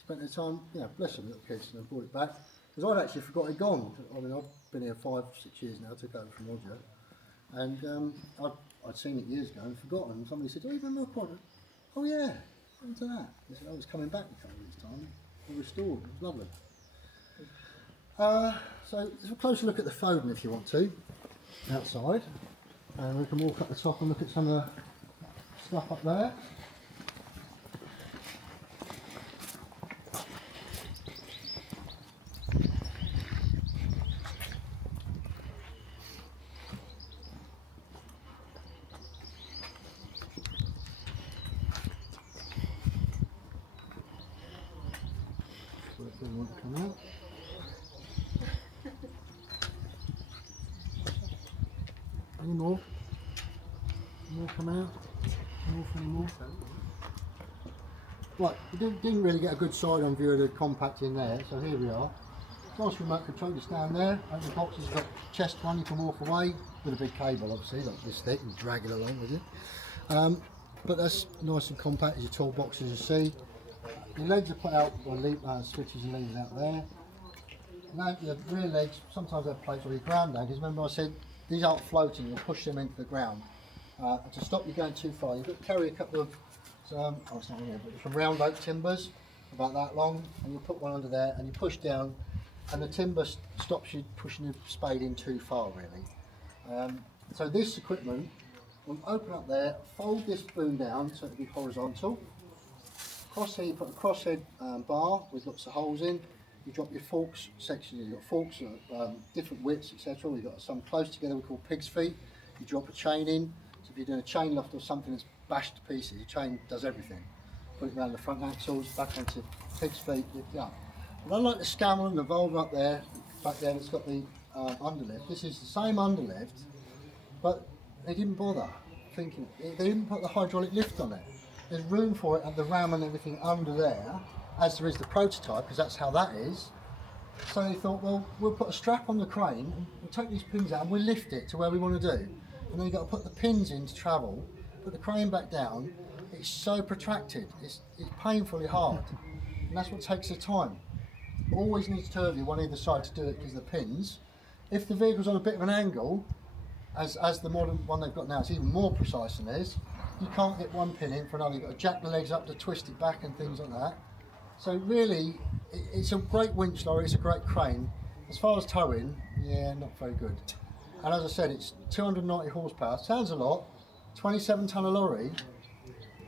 Spent their time, bless them little kids, and brought it back. Because I'd actually forgot it gone. I mean, I've been here 5 or 6 years now, I took over from Roger. And I'd seen it years ago and forgotten. And somebody said, "Oh, you remember a quad?" "Oh yeah, what happened to that?" They said, "I was coming back a couple of years' time. I restored, it was lovely." So let's have a closer look at the Foden if you want to, outside. And we can walk up the top and look at some of the stuff up there. Come out. Any more? More come out? Any more? Right, we didn't really get a good side-on view of the compact in there, so here we are. nice remote control, just down there. Over the box has got chest one, you can walk away with a big cable, obviously, like this thick, and drag it along with you. But that's nice and compact as your toolbox, as you see. Your legs are put out by switches and levers out there. Now your rear legs, sometimes they have plates or your ground anchors. Remember I said these aren't floating, you push them into the ground. To stop you going too far, you've got to carry a couple of, it's not here, but some round oak timbers, about that long, and you put one under there and you push down, and the timber stops you pushing the spade in too far, really. So this equipment will open up there, fold this boom down so it'll be horizontal. Across here you put a crosshead bar with lots of holes in. You drop your forks section, you've got forks at different widths, etc. We've got some close together we call pig's feet. You drop a chain in, so if you're doing a chain loft or something that's bashed to pieces, your chain does everything. Put it around the front axles, back onto pig's feet, lift up. But unlike the Scammell and the Volvo up there, back there it's got the underlift. This is the same underlift, but they didn't bother thinking, they didn't put the hydraulic lift on it. There's room for it at the ram and everything under there, as there is the prototype, because that's how that is. So they thought, well, we'll put a strap on the crane, and we'll take these pins out and we'll lift it to where we want to do. And then you've got to put the pins in to travel, put the crane back down. It's so protracted, it's painfully hard, and that's what takes the time. Always needs two of you, one either side, to do it because of the pins. If the vehicle's on a bit of an angle, as the modern one they've got now, it's even more precise than this. You can't get one pin in for another, you've got to jack the legs up to twist it back and things like that. So really, it's a great winch lorry, it's a great crane. As far as towing, yeah, not very good. And as I said, it's 290 horsepower, sounds a lot, 27 tonne of lorry.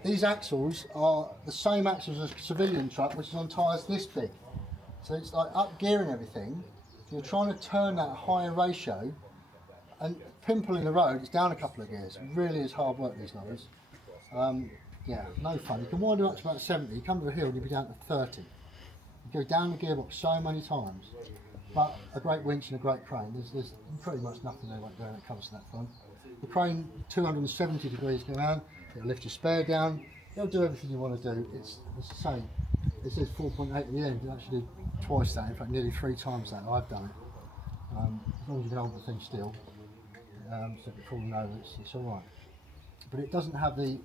These axles are the same axles as a civilian truck, which is on tyres this big. So it's like up gearing everything. You're trying to turn that higher ratio, and pimple in the road, it's down a couple of gears. It really is hard work, these lorries. Yeah, no fun. You can wind it up to about 70, you come to a hill and you'll be down to 30. You go down the gearbox so many times. But a great winch and a great crane, there's pretty much nothing they won't do when it comes to that front. The crane, 270 degrees go around, it'll lift your spare down, it'll do everything you want to do. It's the same. It says 4.8 at the end, it actually do twice that, in fact nearly 3 times that. I've done it. As long as you can hold the thing still, so if it's falling over, it's alright. But it doesn't have the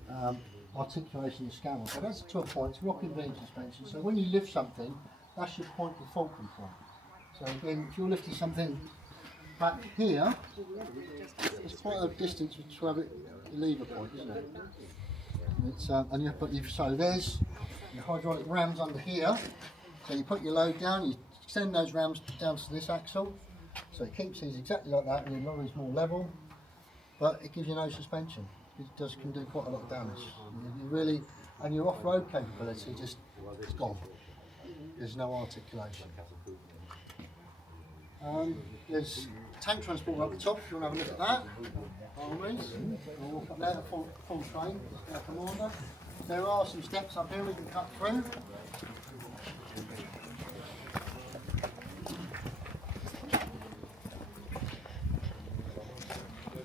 articulation of the Scammell. So that's to a point, it's rocking beam suspension, so when you lift something, that's your point of fulcrum point. So again, if you're lifting something back here, it's quite a distance to have it the lever point, isn't it? It's, so there's your hydraulic rams under here. So you put your load down, you extend those rams down to this axle. So it keeps these exactly like that, and the lorry's more level, but it gives you no suspension. It can do quite a lot of damage. You really, and your off-road capability just, it's gone. There's no articulation. There's tank transport up the top if you want to have a look at that. Always. We'll walk up there, full train, commander. There are some steps up here we can cut through.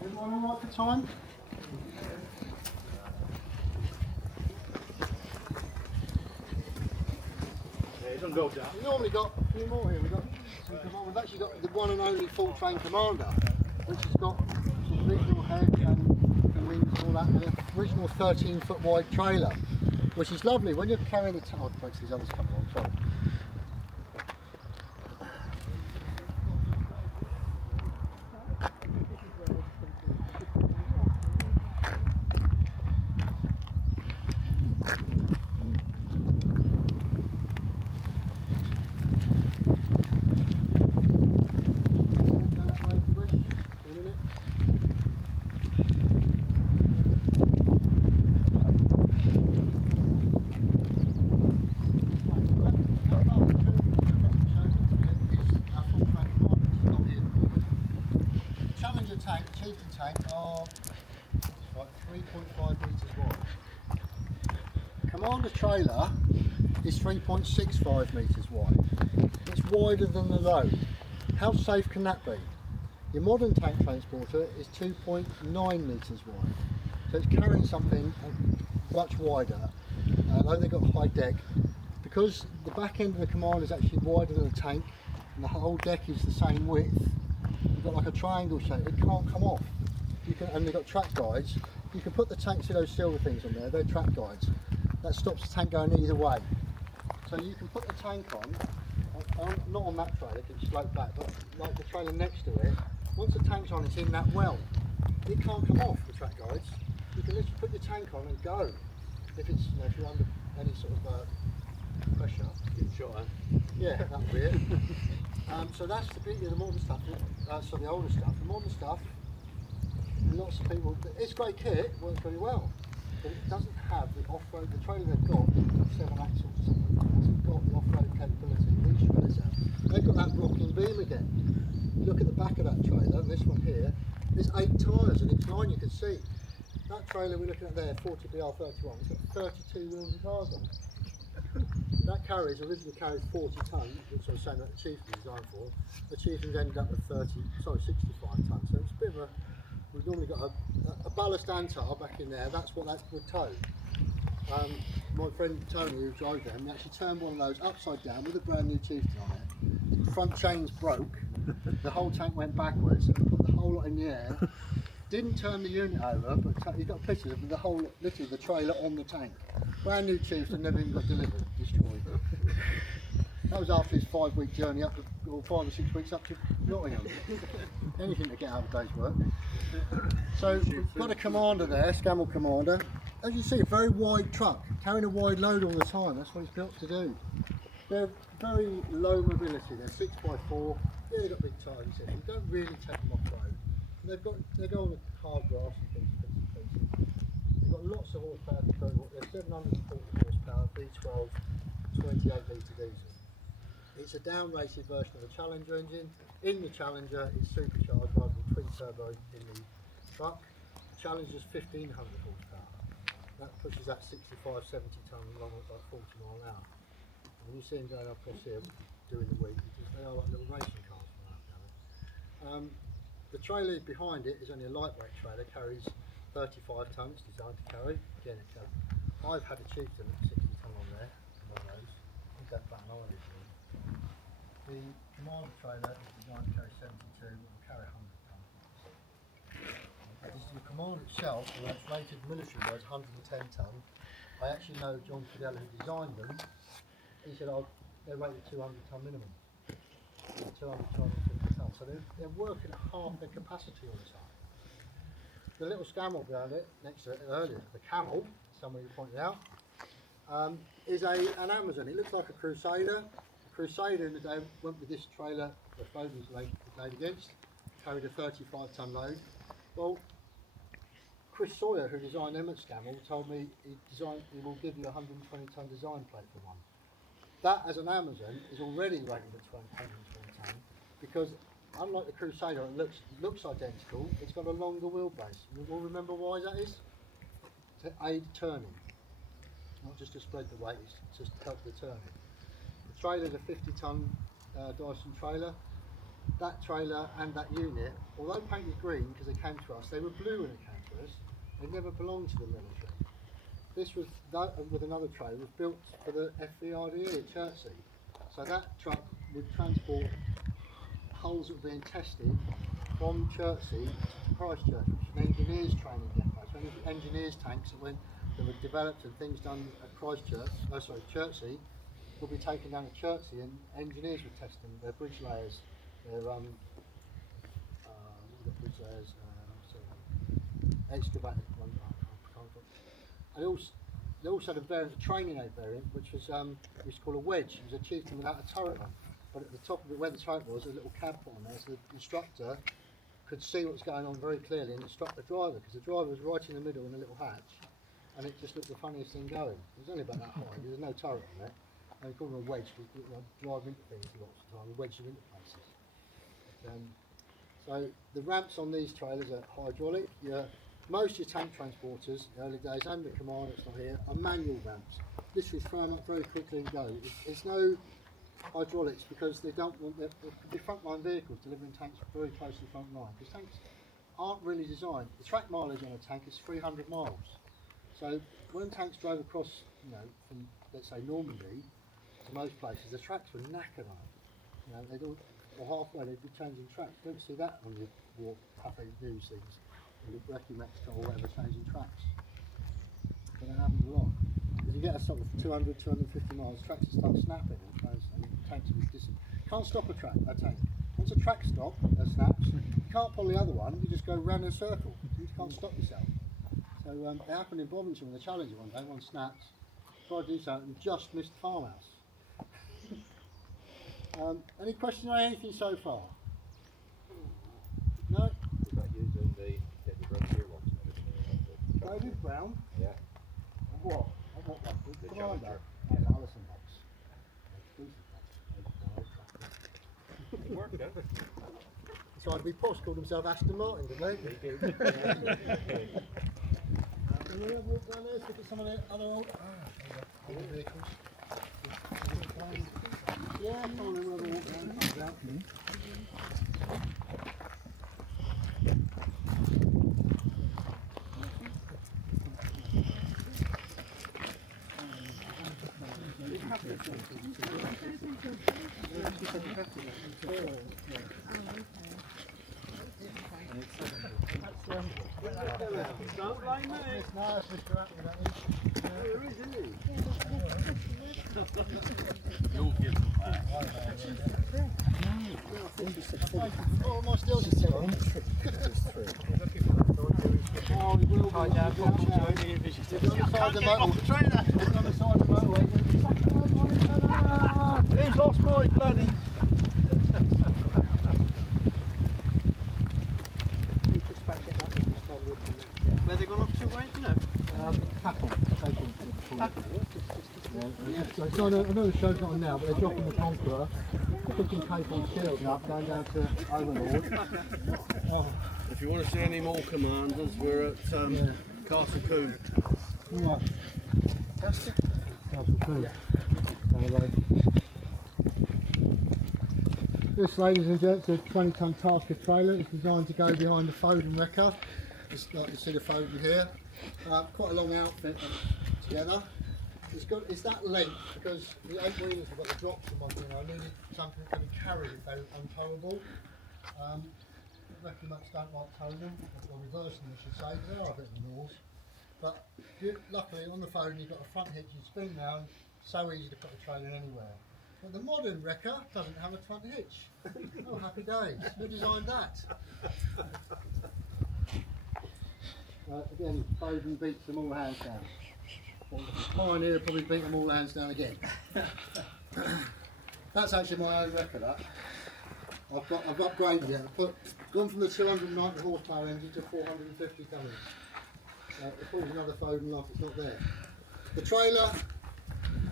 Everyone all right for time? Don't go down. We've normally got a few more here. We've actually got the one and only full train commander, which has got some original head and the wings and all that, and an original 13-foot wide trailer, which is lovely when you're carrying the tower. Oh, these others coming on, sorry. Tank are like 3.5 metres wide. Commander trailer is 3.65 metres wide. It's wider than the road. How safe can that be? Your modern tank transporter is 2.9 metres wide. So it's carrying something much wider. Although they've got high deck, because the back end of the Commander is actually wider than the tank, and the whole deck is the same width, you've got like a triangle shape, it can't come off. And they've got track guides. You can put the tank, see those silver things on there, they're track guides. That stops the tank going either way. So you can put the tank on not on that trailer, it can slope back, but like the trailer next to it, once the tank's on, it's in that well. It can't come off the track guides. You can literally put your tank on and go. If it's, if you're under any sort of pressure. Get shot at. Yeah, that would be it. So that's the beauty of the modern stuff, so the older stuff. The modern stuff, lots of people, it's great kit, works very well, but it doesn't have the off-road, the trailer they've got, 7 axles or something, hasn't got the off-road capability. These trailers have. They've got that rocking beam again. You look at the back of that trailer, and this one here, there's 8 tyres and it's 9 you can see. That trailer we're looking at there, 40BR31, it's got 32 wheels and tyres on it. That originally carried 40 tonnes, which I was saying that the Chieftain was designed for. The Chieftain's ended up with 65 tonnes, so it's a bit of a, we've normally got a ballast antar back in there, that's what that would tow. My friend Tony, who drove them, he actually turned one of those upside down with a brand new Chieftain on it. The front chains broke, the whole tank went backwards and put the whole lot in the air. Didn't turn the unit over, but he's got pictures of the whole, literally the trailer on the tank. Brand new Chieftain, never even got delivered, destroyed. That was after his 5-week journey up to, or 5 or 6 weeks up to Nottingham. Anything to get out of a day's work. So we've got a commander there, Scammell Commander. As you see, a very wide truck, carrying a wide load all the time. That's what it's built to do. They're very low mobility. They're 6x4. Yeah, they've got big tyres. You don't really take them off road. They go on the hard grass and things. They've got lots of horsepower to total. They're 740 horsepower, V12, 28 litre diesel. It's a down-rated version of the Challenger engine. In the Challenger, it's supercharged rather than twin turbo in the truck. Challenger's 1500 horsepower. That pushes that 65, 70 tonne along at like 40 mile an hour. And when you see them going across here during the week, they are like little racing cars from out down there. The trailer behind it is only a lightweight trailer, carries 35 tonne, it's designed to carry. Again, I've had a Chieftain at 60 tonne on there, one of those. I think that's about an Irish one. The Commander trailer is designed to carry 72 and will carry 100 tonne. The Commander itself, although it's rated military wise 110 tonne, I actually know John Fidel, who designed them. He said, they're rated 200 tonne minimum. 250 tonnes, so they're working at half their capacity all the time. The little Scammell behind it, next to it earlier, the Camel, somebody pointed out, is an Amazon. It looks like a Crusader. The Crusader in the day went with this trailer that Bowden was laid against, carried a 35 tonne load. Well, Chris Sawyer, who designed them at Scammell, told me he will give you a 120 tonne design plate for one. That, as an Amazon, is already rated at 120 tonne because, unlike the Crusader, it looks identical. It's got a longer wheelbase. You all remember why that is? To aid turning, not just to spread the weight. It's just to help the turning. The trailer's a 50 tonne Dyson trailer. That trailer and that unit, although painted green because they came to us, they were blue when they came to us. They never belonged to the military. This was, with another trailer, was built for the FVRDE at Chertsey. So that truck would transport hulls that were being tested from Chertsey to Christchurch, which is an engineers training depot. So any engineers tanks that were developed and things done at Chertsey, would be taken down to Chertsey, and engineers would test them, their bridge layers, their excavated one. And they also had a variant, a training aid variant, which was called a wedge. It was a Chieftain without a turret on, but at the top of it, where the turret was, a little cab put on there, so the instructor could see what was going on very clearly and instruct the driver, because the driver was right in the middle in a little hatch, and it just looked the funniest thing going. It was only about that high. There was no turret on it. And we call them a wedge because you drive into things lots of the time, wedge them into places. But, so the ramps on these trailers are hydraulic. Most of your tank transporters, the early days, and the Commander, it's not here, are manual ramps. Literally throw them up very quickly and go. It's no hydraulics because they don't want the frontline vehicles delivering tanks very close to the front line, because tanks aren't really designed. The track mileage on a tank is 300 miles. So when tanks drove across, from let's say Normandy to most places, the tracks were knackered on them. You know, they'd all, or halfway they'd be changing tracks. You don't see that on your war cafe news things. Or the Breckie Mexico or whatever changing tracks. But that happens a lot. Because you get a sort of 200, 250 miles, tracks will start snapping and tanks will disappear. Can't stop a tank. Once a track snaps, you can't pull the other one, you just go round in a circle. You can't stop yourself. So it happened in Bovington with the Challenger one day, one snapped, tried to do something and just missed the farmhouse. Any questions on anything so far? No? Is that using the red gearbox and everything? David Brown? Yeah. On what? On what one? The Commander? Challenger. Yeah. Allison box. It worked, yeah. Tried to be posh, called himself Aston Martin, didn't they? Can we have a walk down there, look at some of the other old vehicles? Yeah, come on, then we'll have a walk down. Comes out. Don't blame me. No, it's Mr. Atwood, that is. There is, isn't he? You'll give them back. Oh, am I still just telling? Oh, we will. Hi, Dad. On the side of the motorway. On the side of the motorway. He's lost my bloody. Where they gone up to, right? You know? So it's on, I know the show's not on now, but they're dropping the Conqueror, picking Cape on Shield up, going down to Overlord. If you want to see any more commanders, we're at Castle Coombe. Right. Castle Coombe. This, ladies and gents, is a 20-ton Tasker trailer. It's designed to go behind the Foden wrecker. It's like you see the Foden here. Quite a long outfit together. It's that length because the 8 wheelers have got the drops in one thing. I needed something that could be carried if they were untowable. Wrecking much don't like towing them, or reversing them I should say, they are a bit of the rules. But luckily on the Foden you've got a front hitch, you spin round, so easy to put a trailer anywhere. But the modern wrecker doesn't have a front hitch. Oh, happy days. Who designed that? Again, Foden beats them all hands down. Pioneer will probably beat them all hands down again. That's actually my own wrecker, that. I've upgraded it. I've gone from the 290 horsepower engine to 450 coming. If there's another Foden like it's not there. The trailer,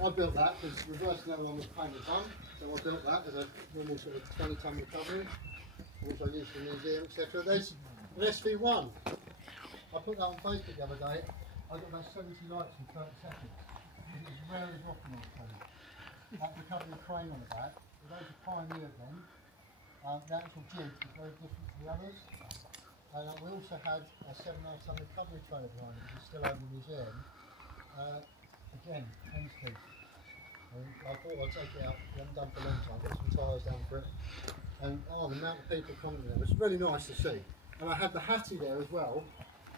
I built that because reversing the other one was painted done. So I built that as a normal sort of 20-ton recovery, which I use for the museum, etc. There's an SV1. I put that on Facebook the other day. I got about 70 likes in 30 seconds. It was rare as rocking on the trailer. That recovery crane on the back. For those who pioneered them, the actual jig was very different to the others. And we also had a 7.5-ton recovery trailer behind it, which is still over the museum. Again, hen's teeth. I thought I'd take it out, we haven't done for a long time, got some tyres down for it. And the amount of people commenting there was really nice to see. And I had the Hattie there as well,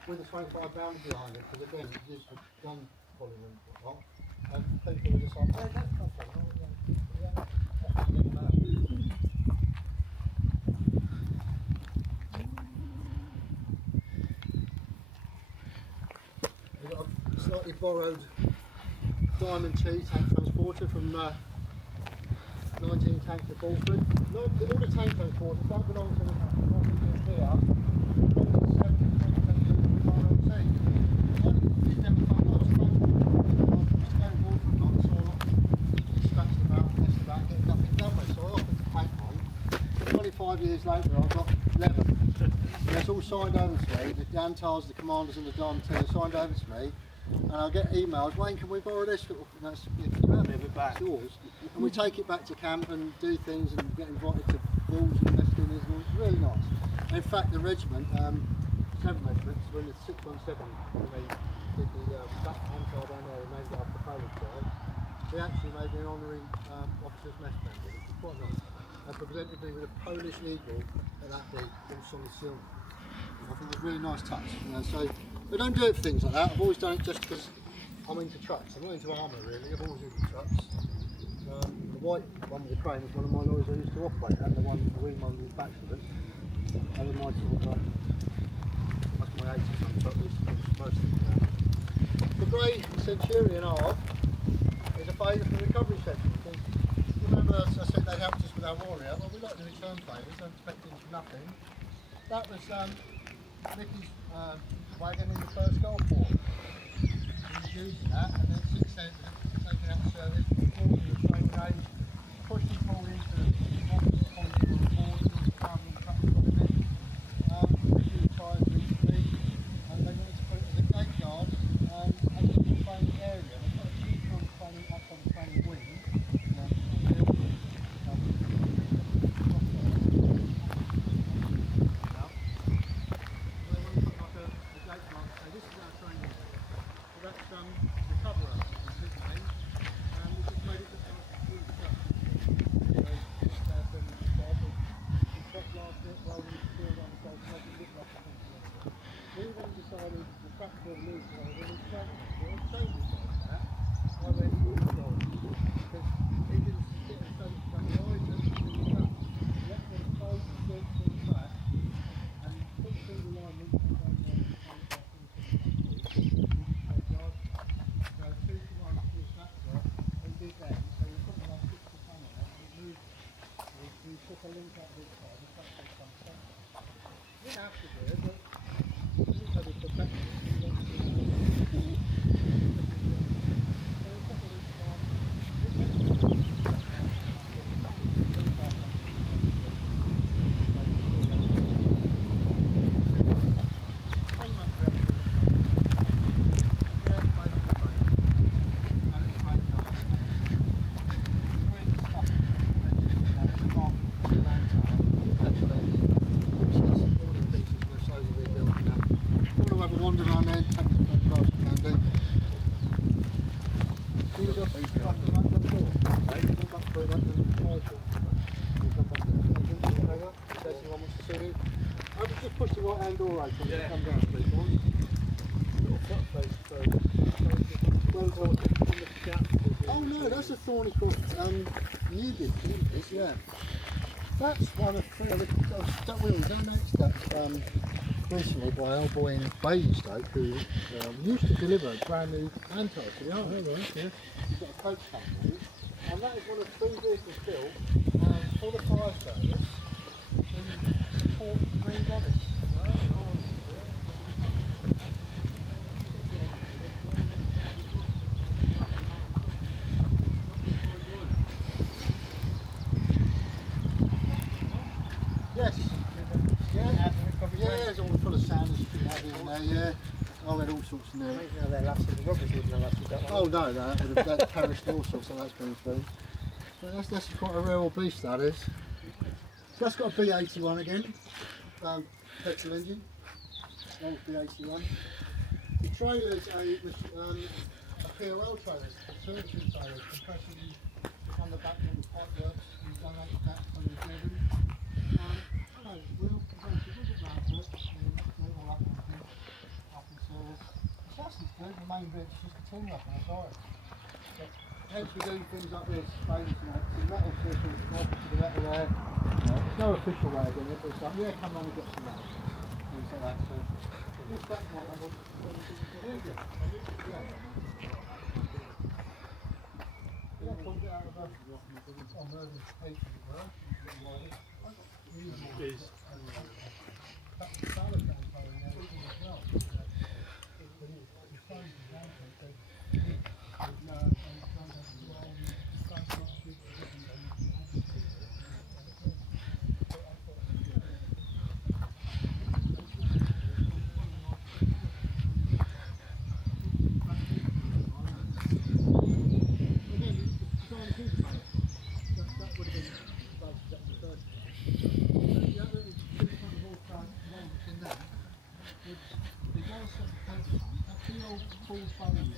with a 25 bound behind it, because again, it's used for gun pulling and whatnot. And people were just like, where'd that come from? We've got a slightly borrowed Diamond T tank transporter from 19 Tank to Bulford. All the tank transporters don't belong to what we do here. Years later I've got 11. And it's all signed over to me, the Antars, the commanders and the Don T are signed over to me, and I'll get emails, Wayne, can we borrow this? And that's, it's yours. And we take it back to camp and do things and get invited to balls and festivities, and it's really nice. In fact the regiment, 7 regiments, we're in the 617, they did the back Antar down there and named it after the Polish guy. We actually made an honorary officer's mess band, which is quite nice. and presented me with a Polish eagle at that deep, all solid silver. I think it was a really nice touch. You know, so I don't do it for things like that. I've always done it just because I'm into trucks. I'm not into armour really. I've always into trucks. The white one with the crane was one of my lorries I used to operate, and the one the REME one with the back of it. That was my sort of that's my 80-ton truck. I used to push most of it around. The grey Centurion R is a favour for the recovery section. Because remember I said they helped us with our warrior. Well, we like to return favours, don't expect things for nothing. That was Mickey's wagon in the first Gulf War. He was using that, and then since then it's taken out of service, brought in the training age, pushed and pulled into the opposite point of the board, and travelling trucks got in it. Mickey retired recently, and they wanted to put it as a gate guard over the training area. They've got a huge one training up on the training wing. Push the right hand door open and come down, please, Mike. Little foot face oh no, that's a Thornycroft Newgate, yeah. That's one of three of the we donated that recently by our boy in Basingstoke who used to deliver a brand new Antar to the army. Oh, right, yeah. He's got a coach company, and that is one of three vehicles built for the fire service to support green bodies. Yes. Yeah, it's all full of sand and shit out in there, yeah. Oh, we had all sorts in there. Oh no, that would have perished all sorts of that's been through. But that's quite a real beast, that is. So that's got a B81 again, petrol engine, old B81. The trailer's a POL trailer, a conservatory trailer, compressor on the back when the pipe works. We've donated that from the Devon. Wheel, visit round for it, all up and service. The chassis is good, the main bit's just a tin wrap on the side. Hence we do things like this, frames and that, the metal circles, to the metal there. There's no official way of doing it, but it's like, yeah, come on and get some metal. Things like that, so. This back one, there you go. Yeah, point it out of us, because it's on there, it's page as well. Is full phone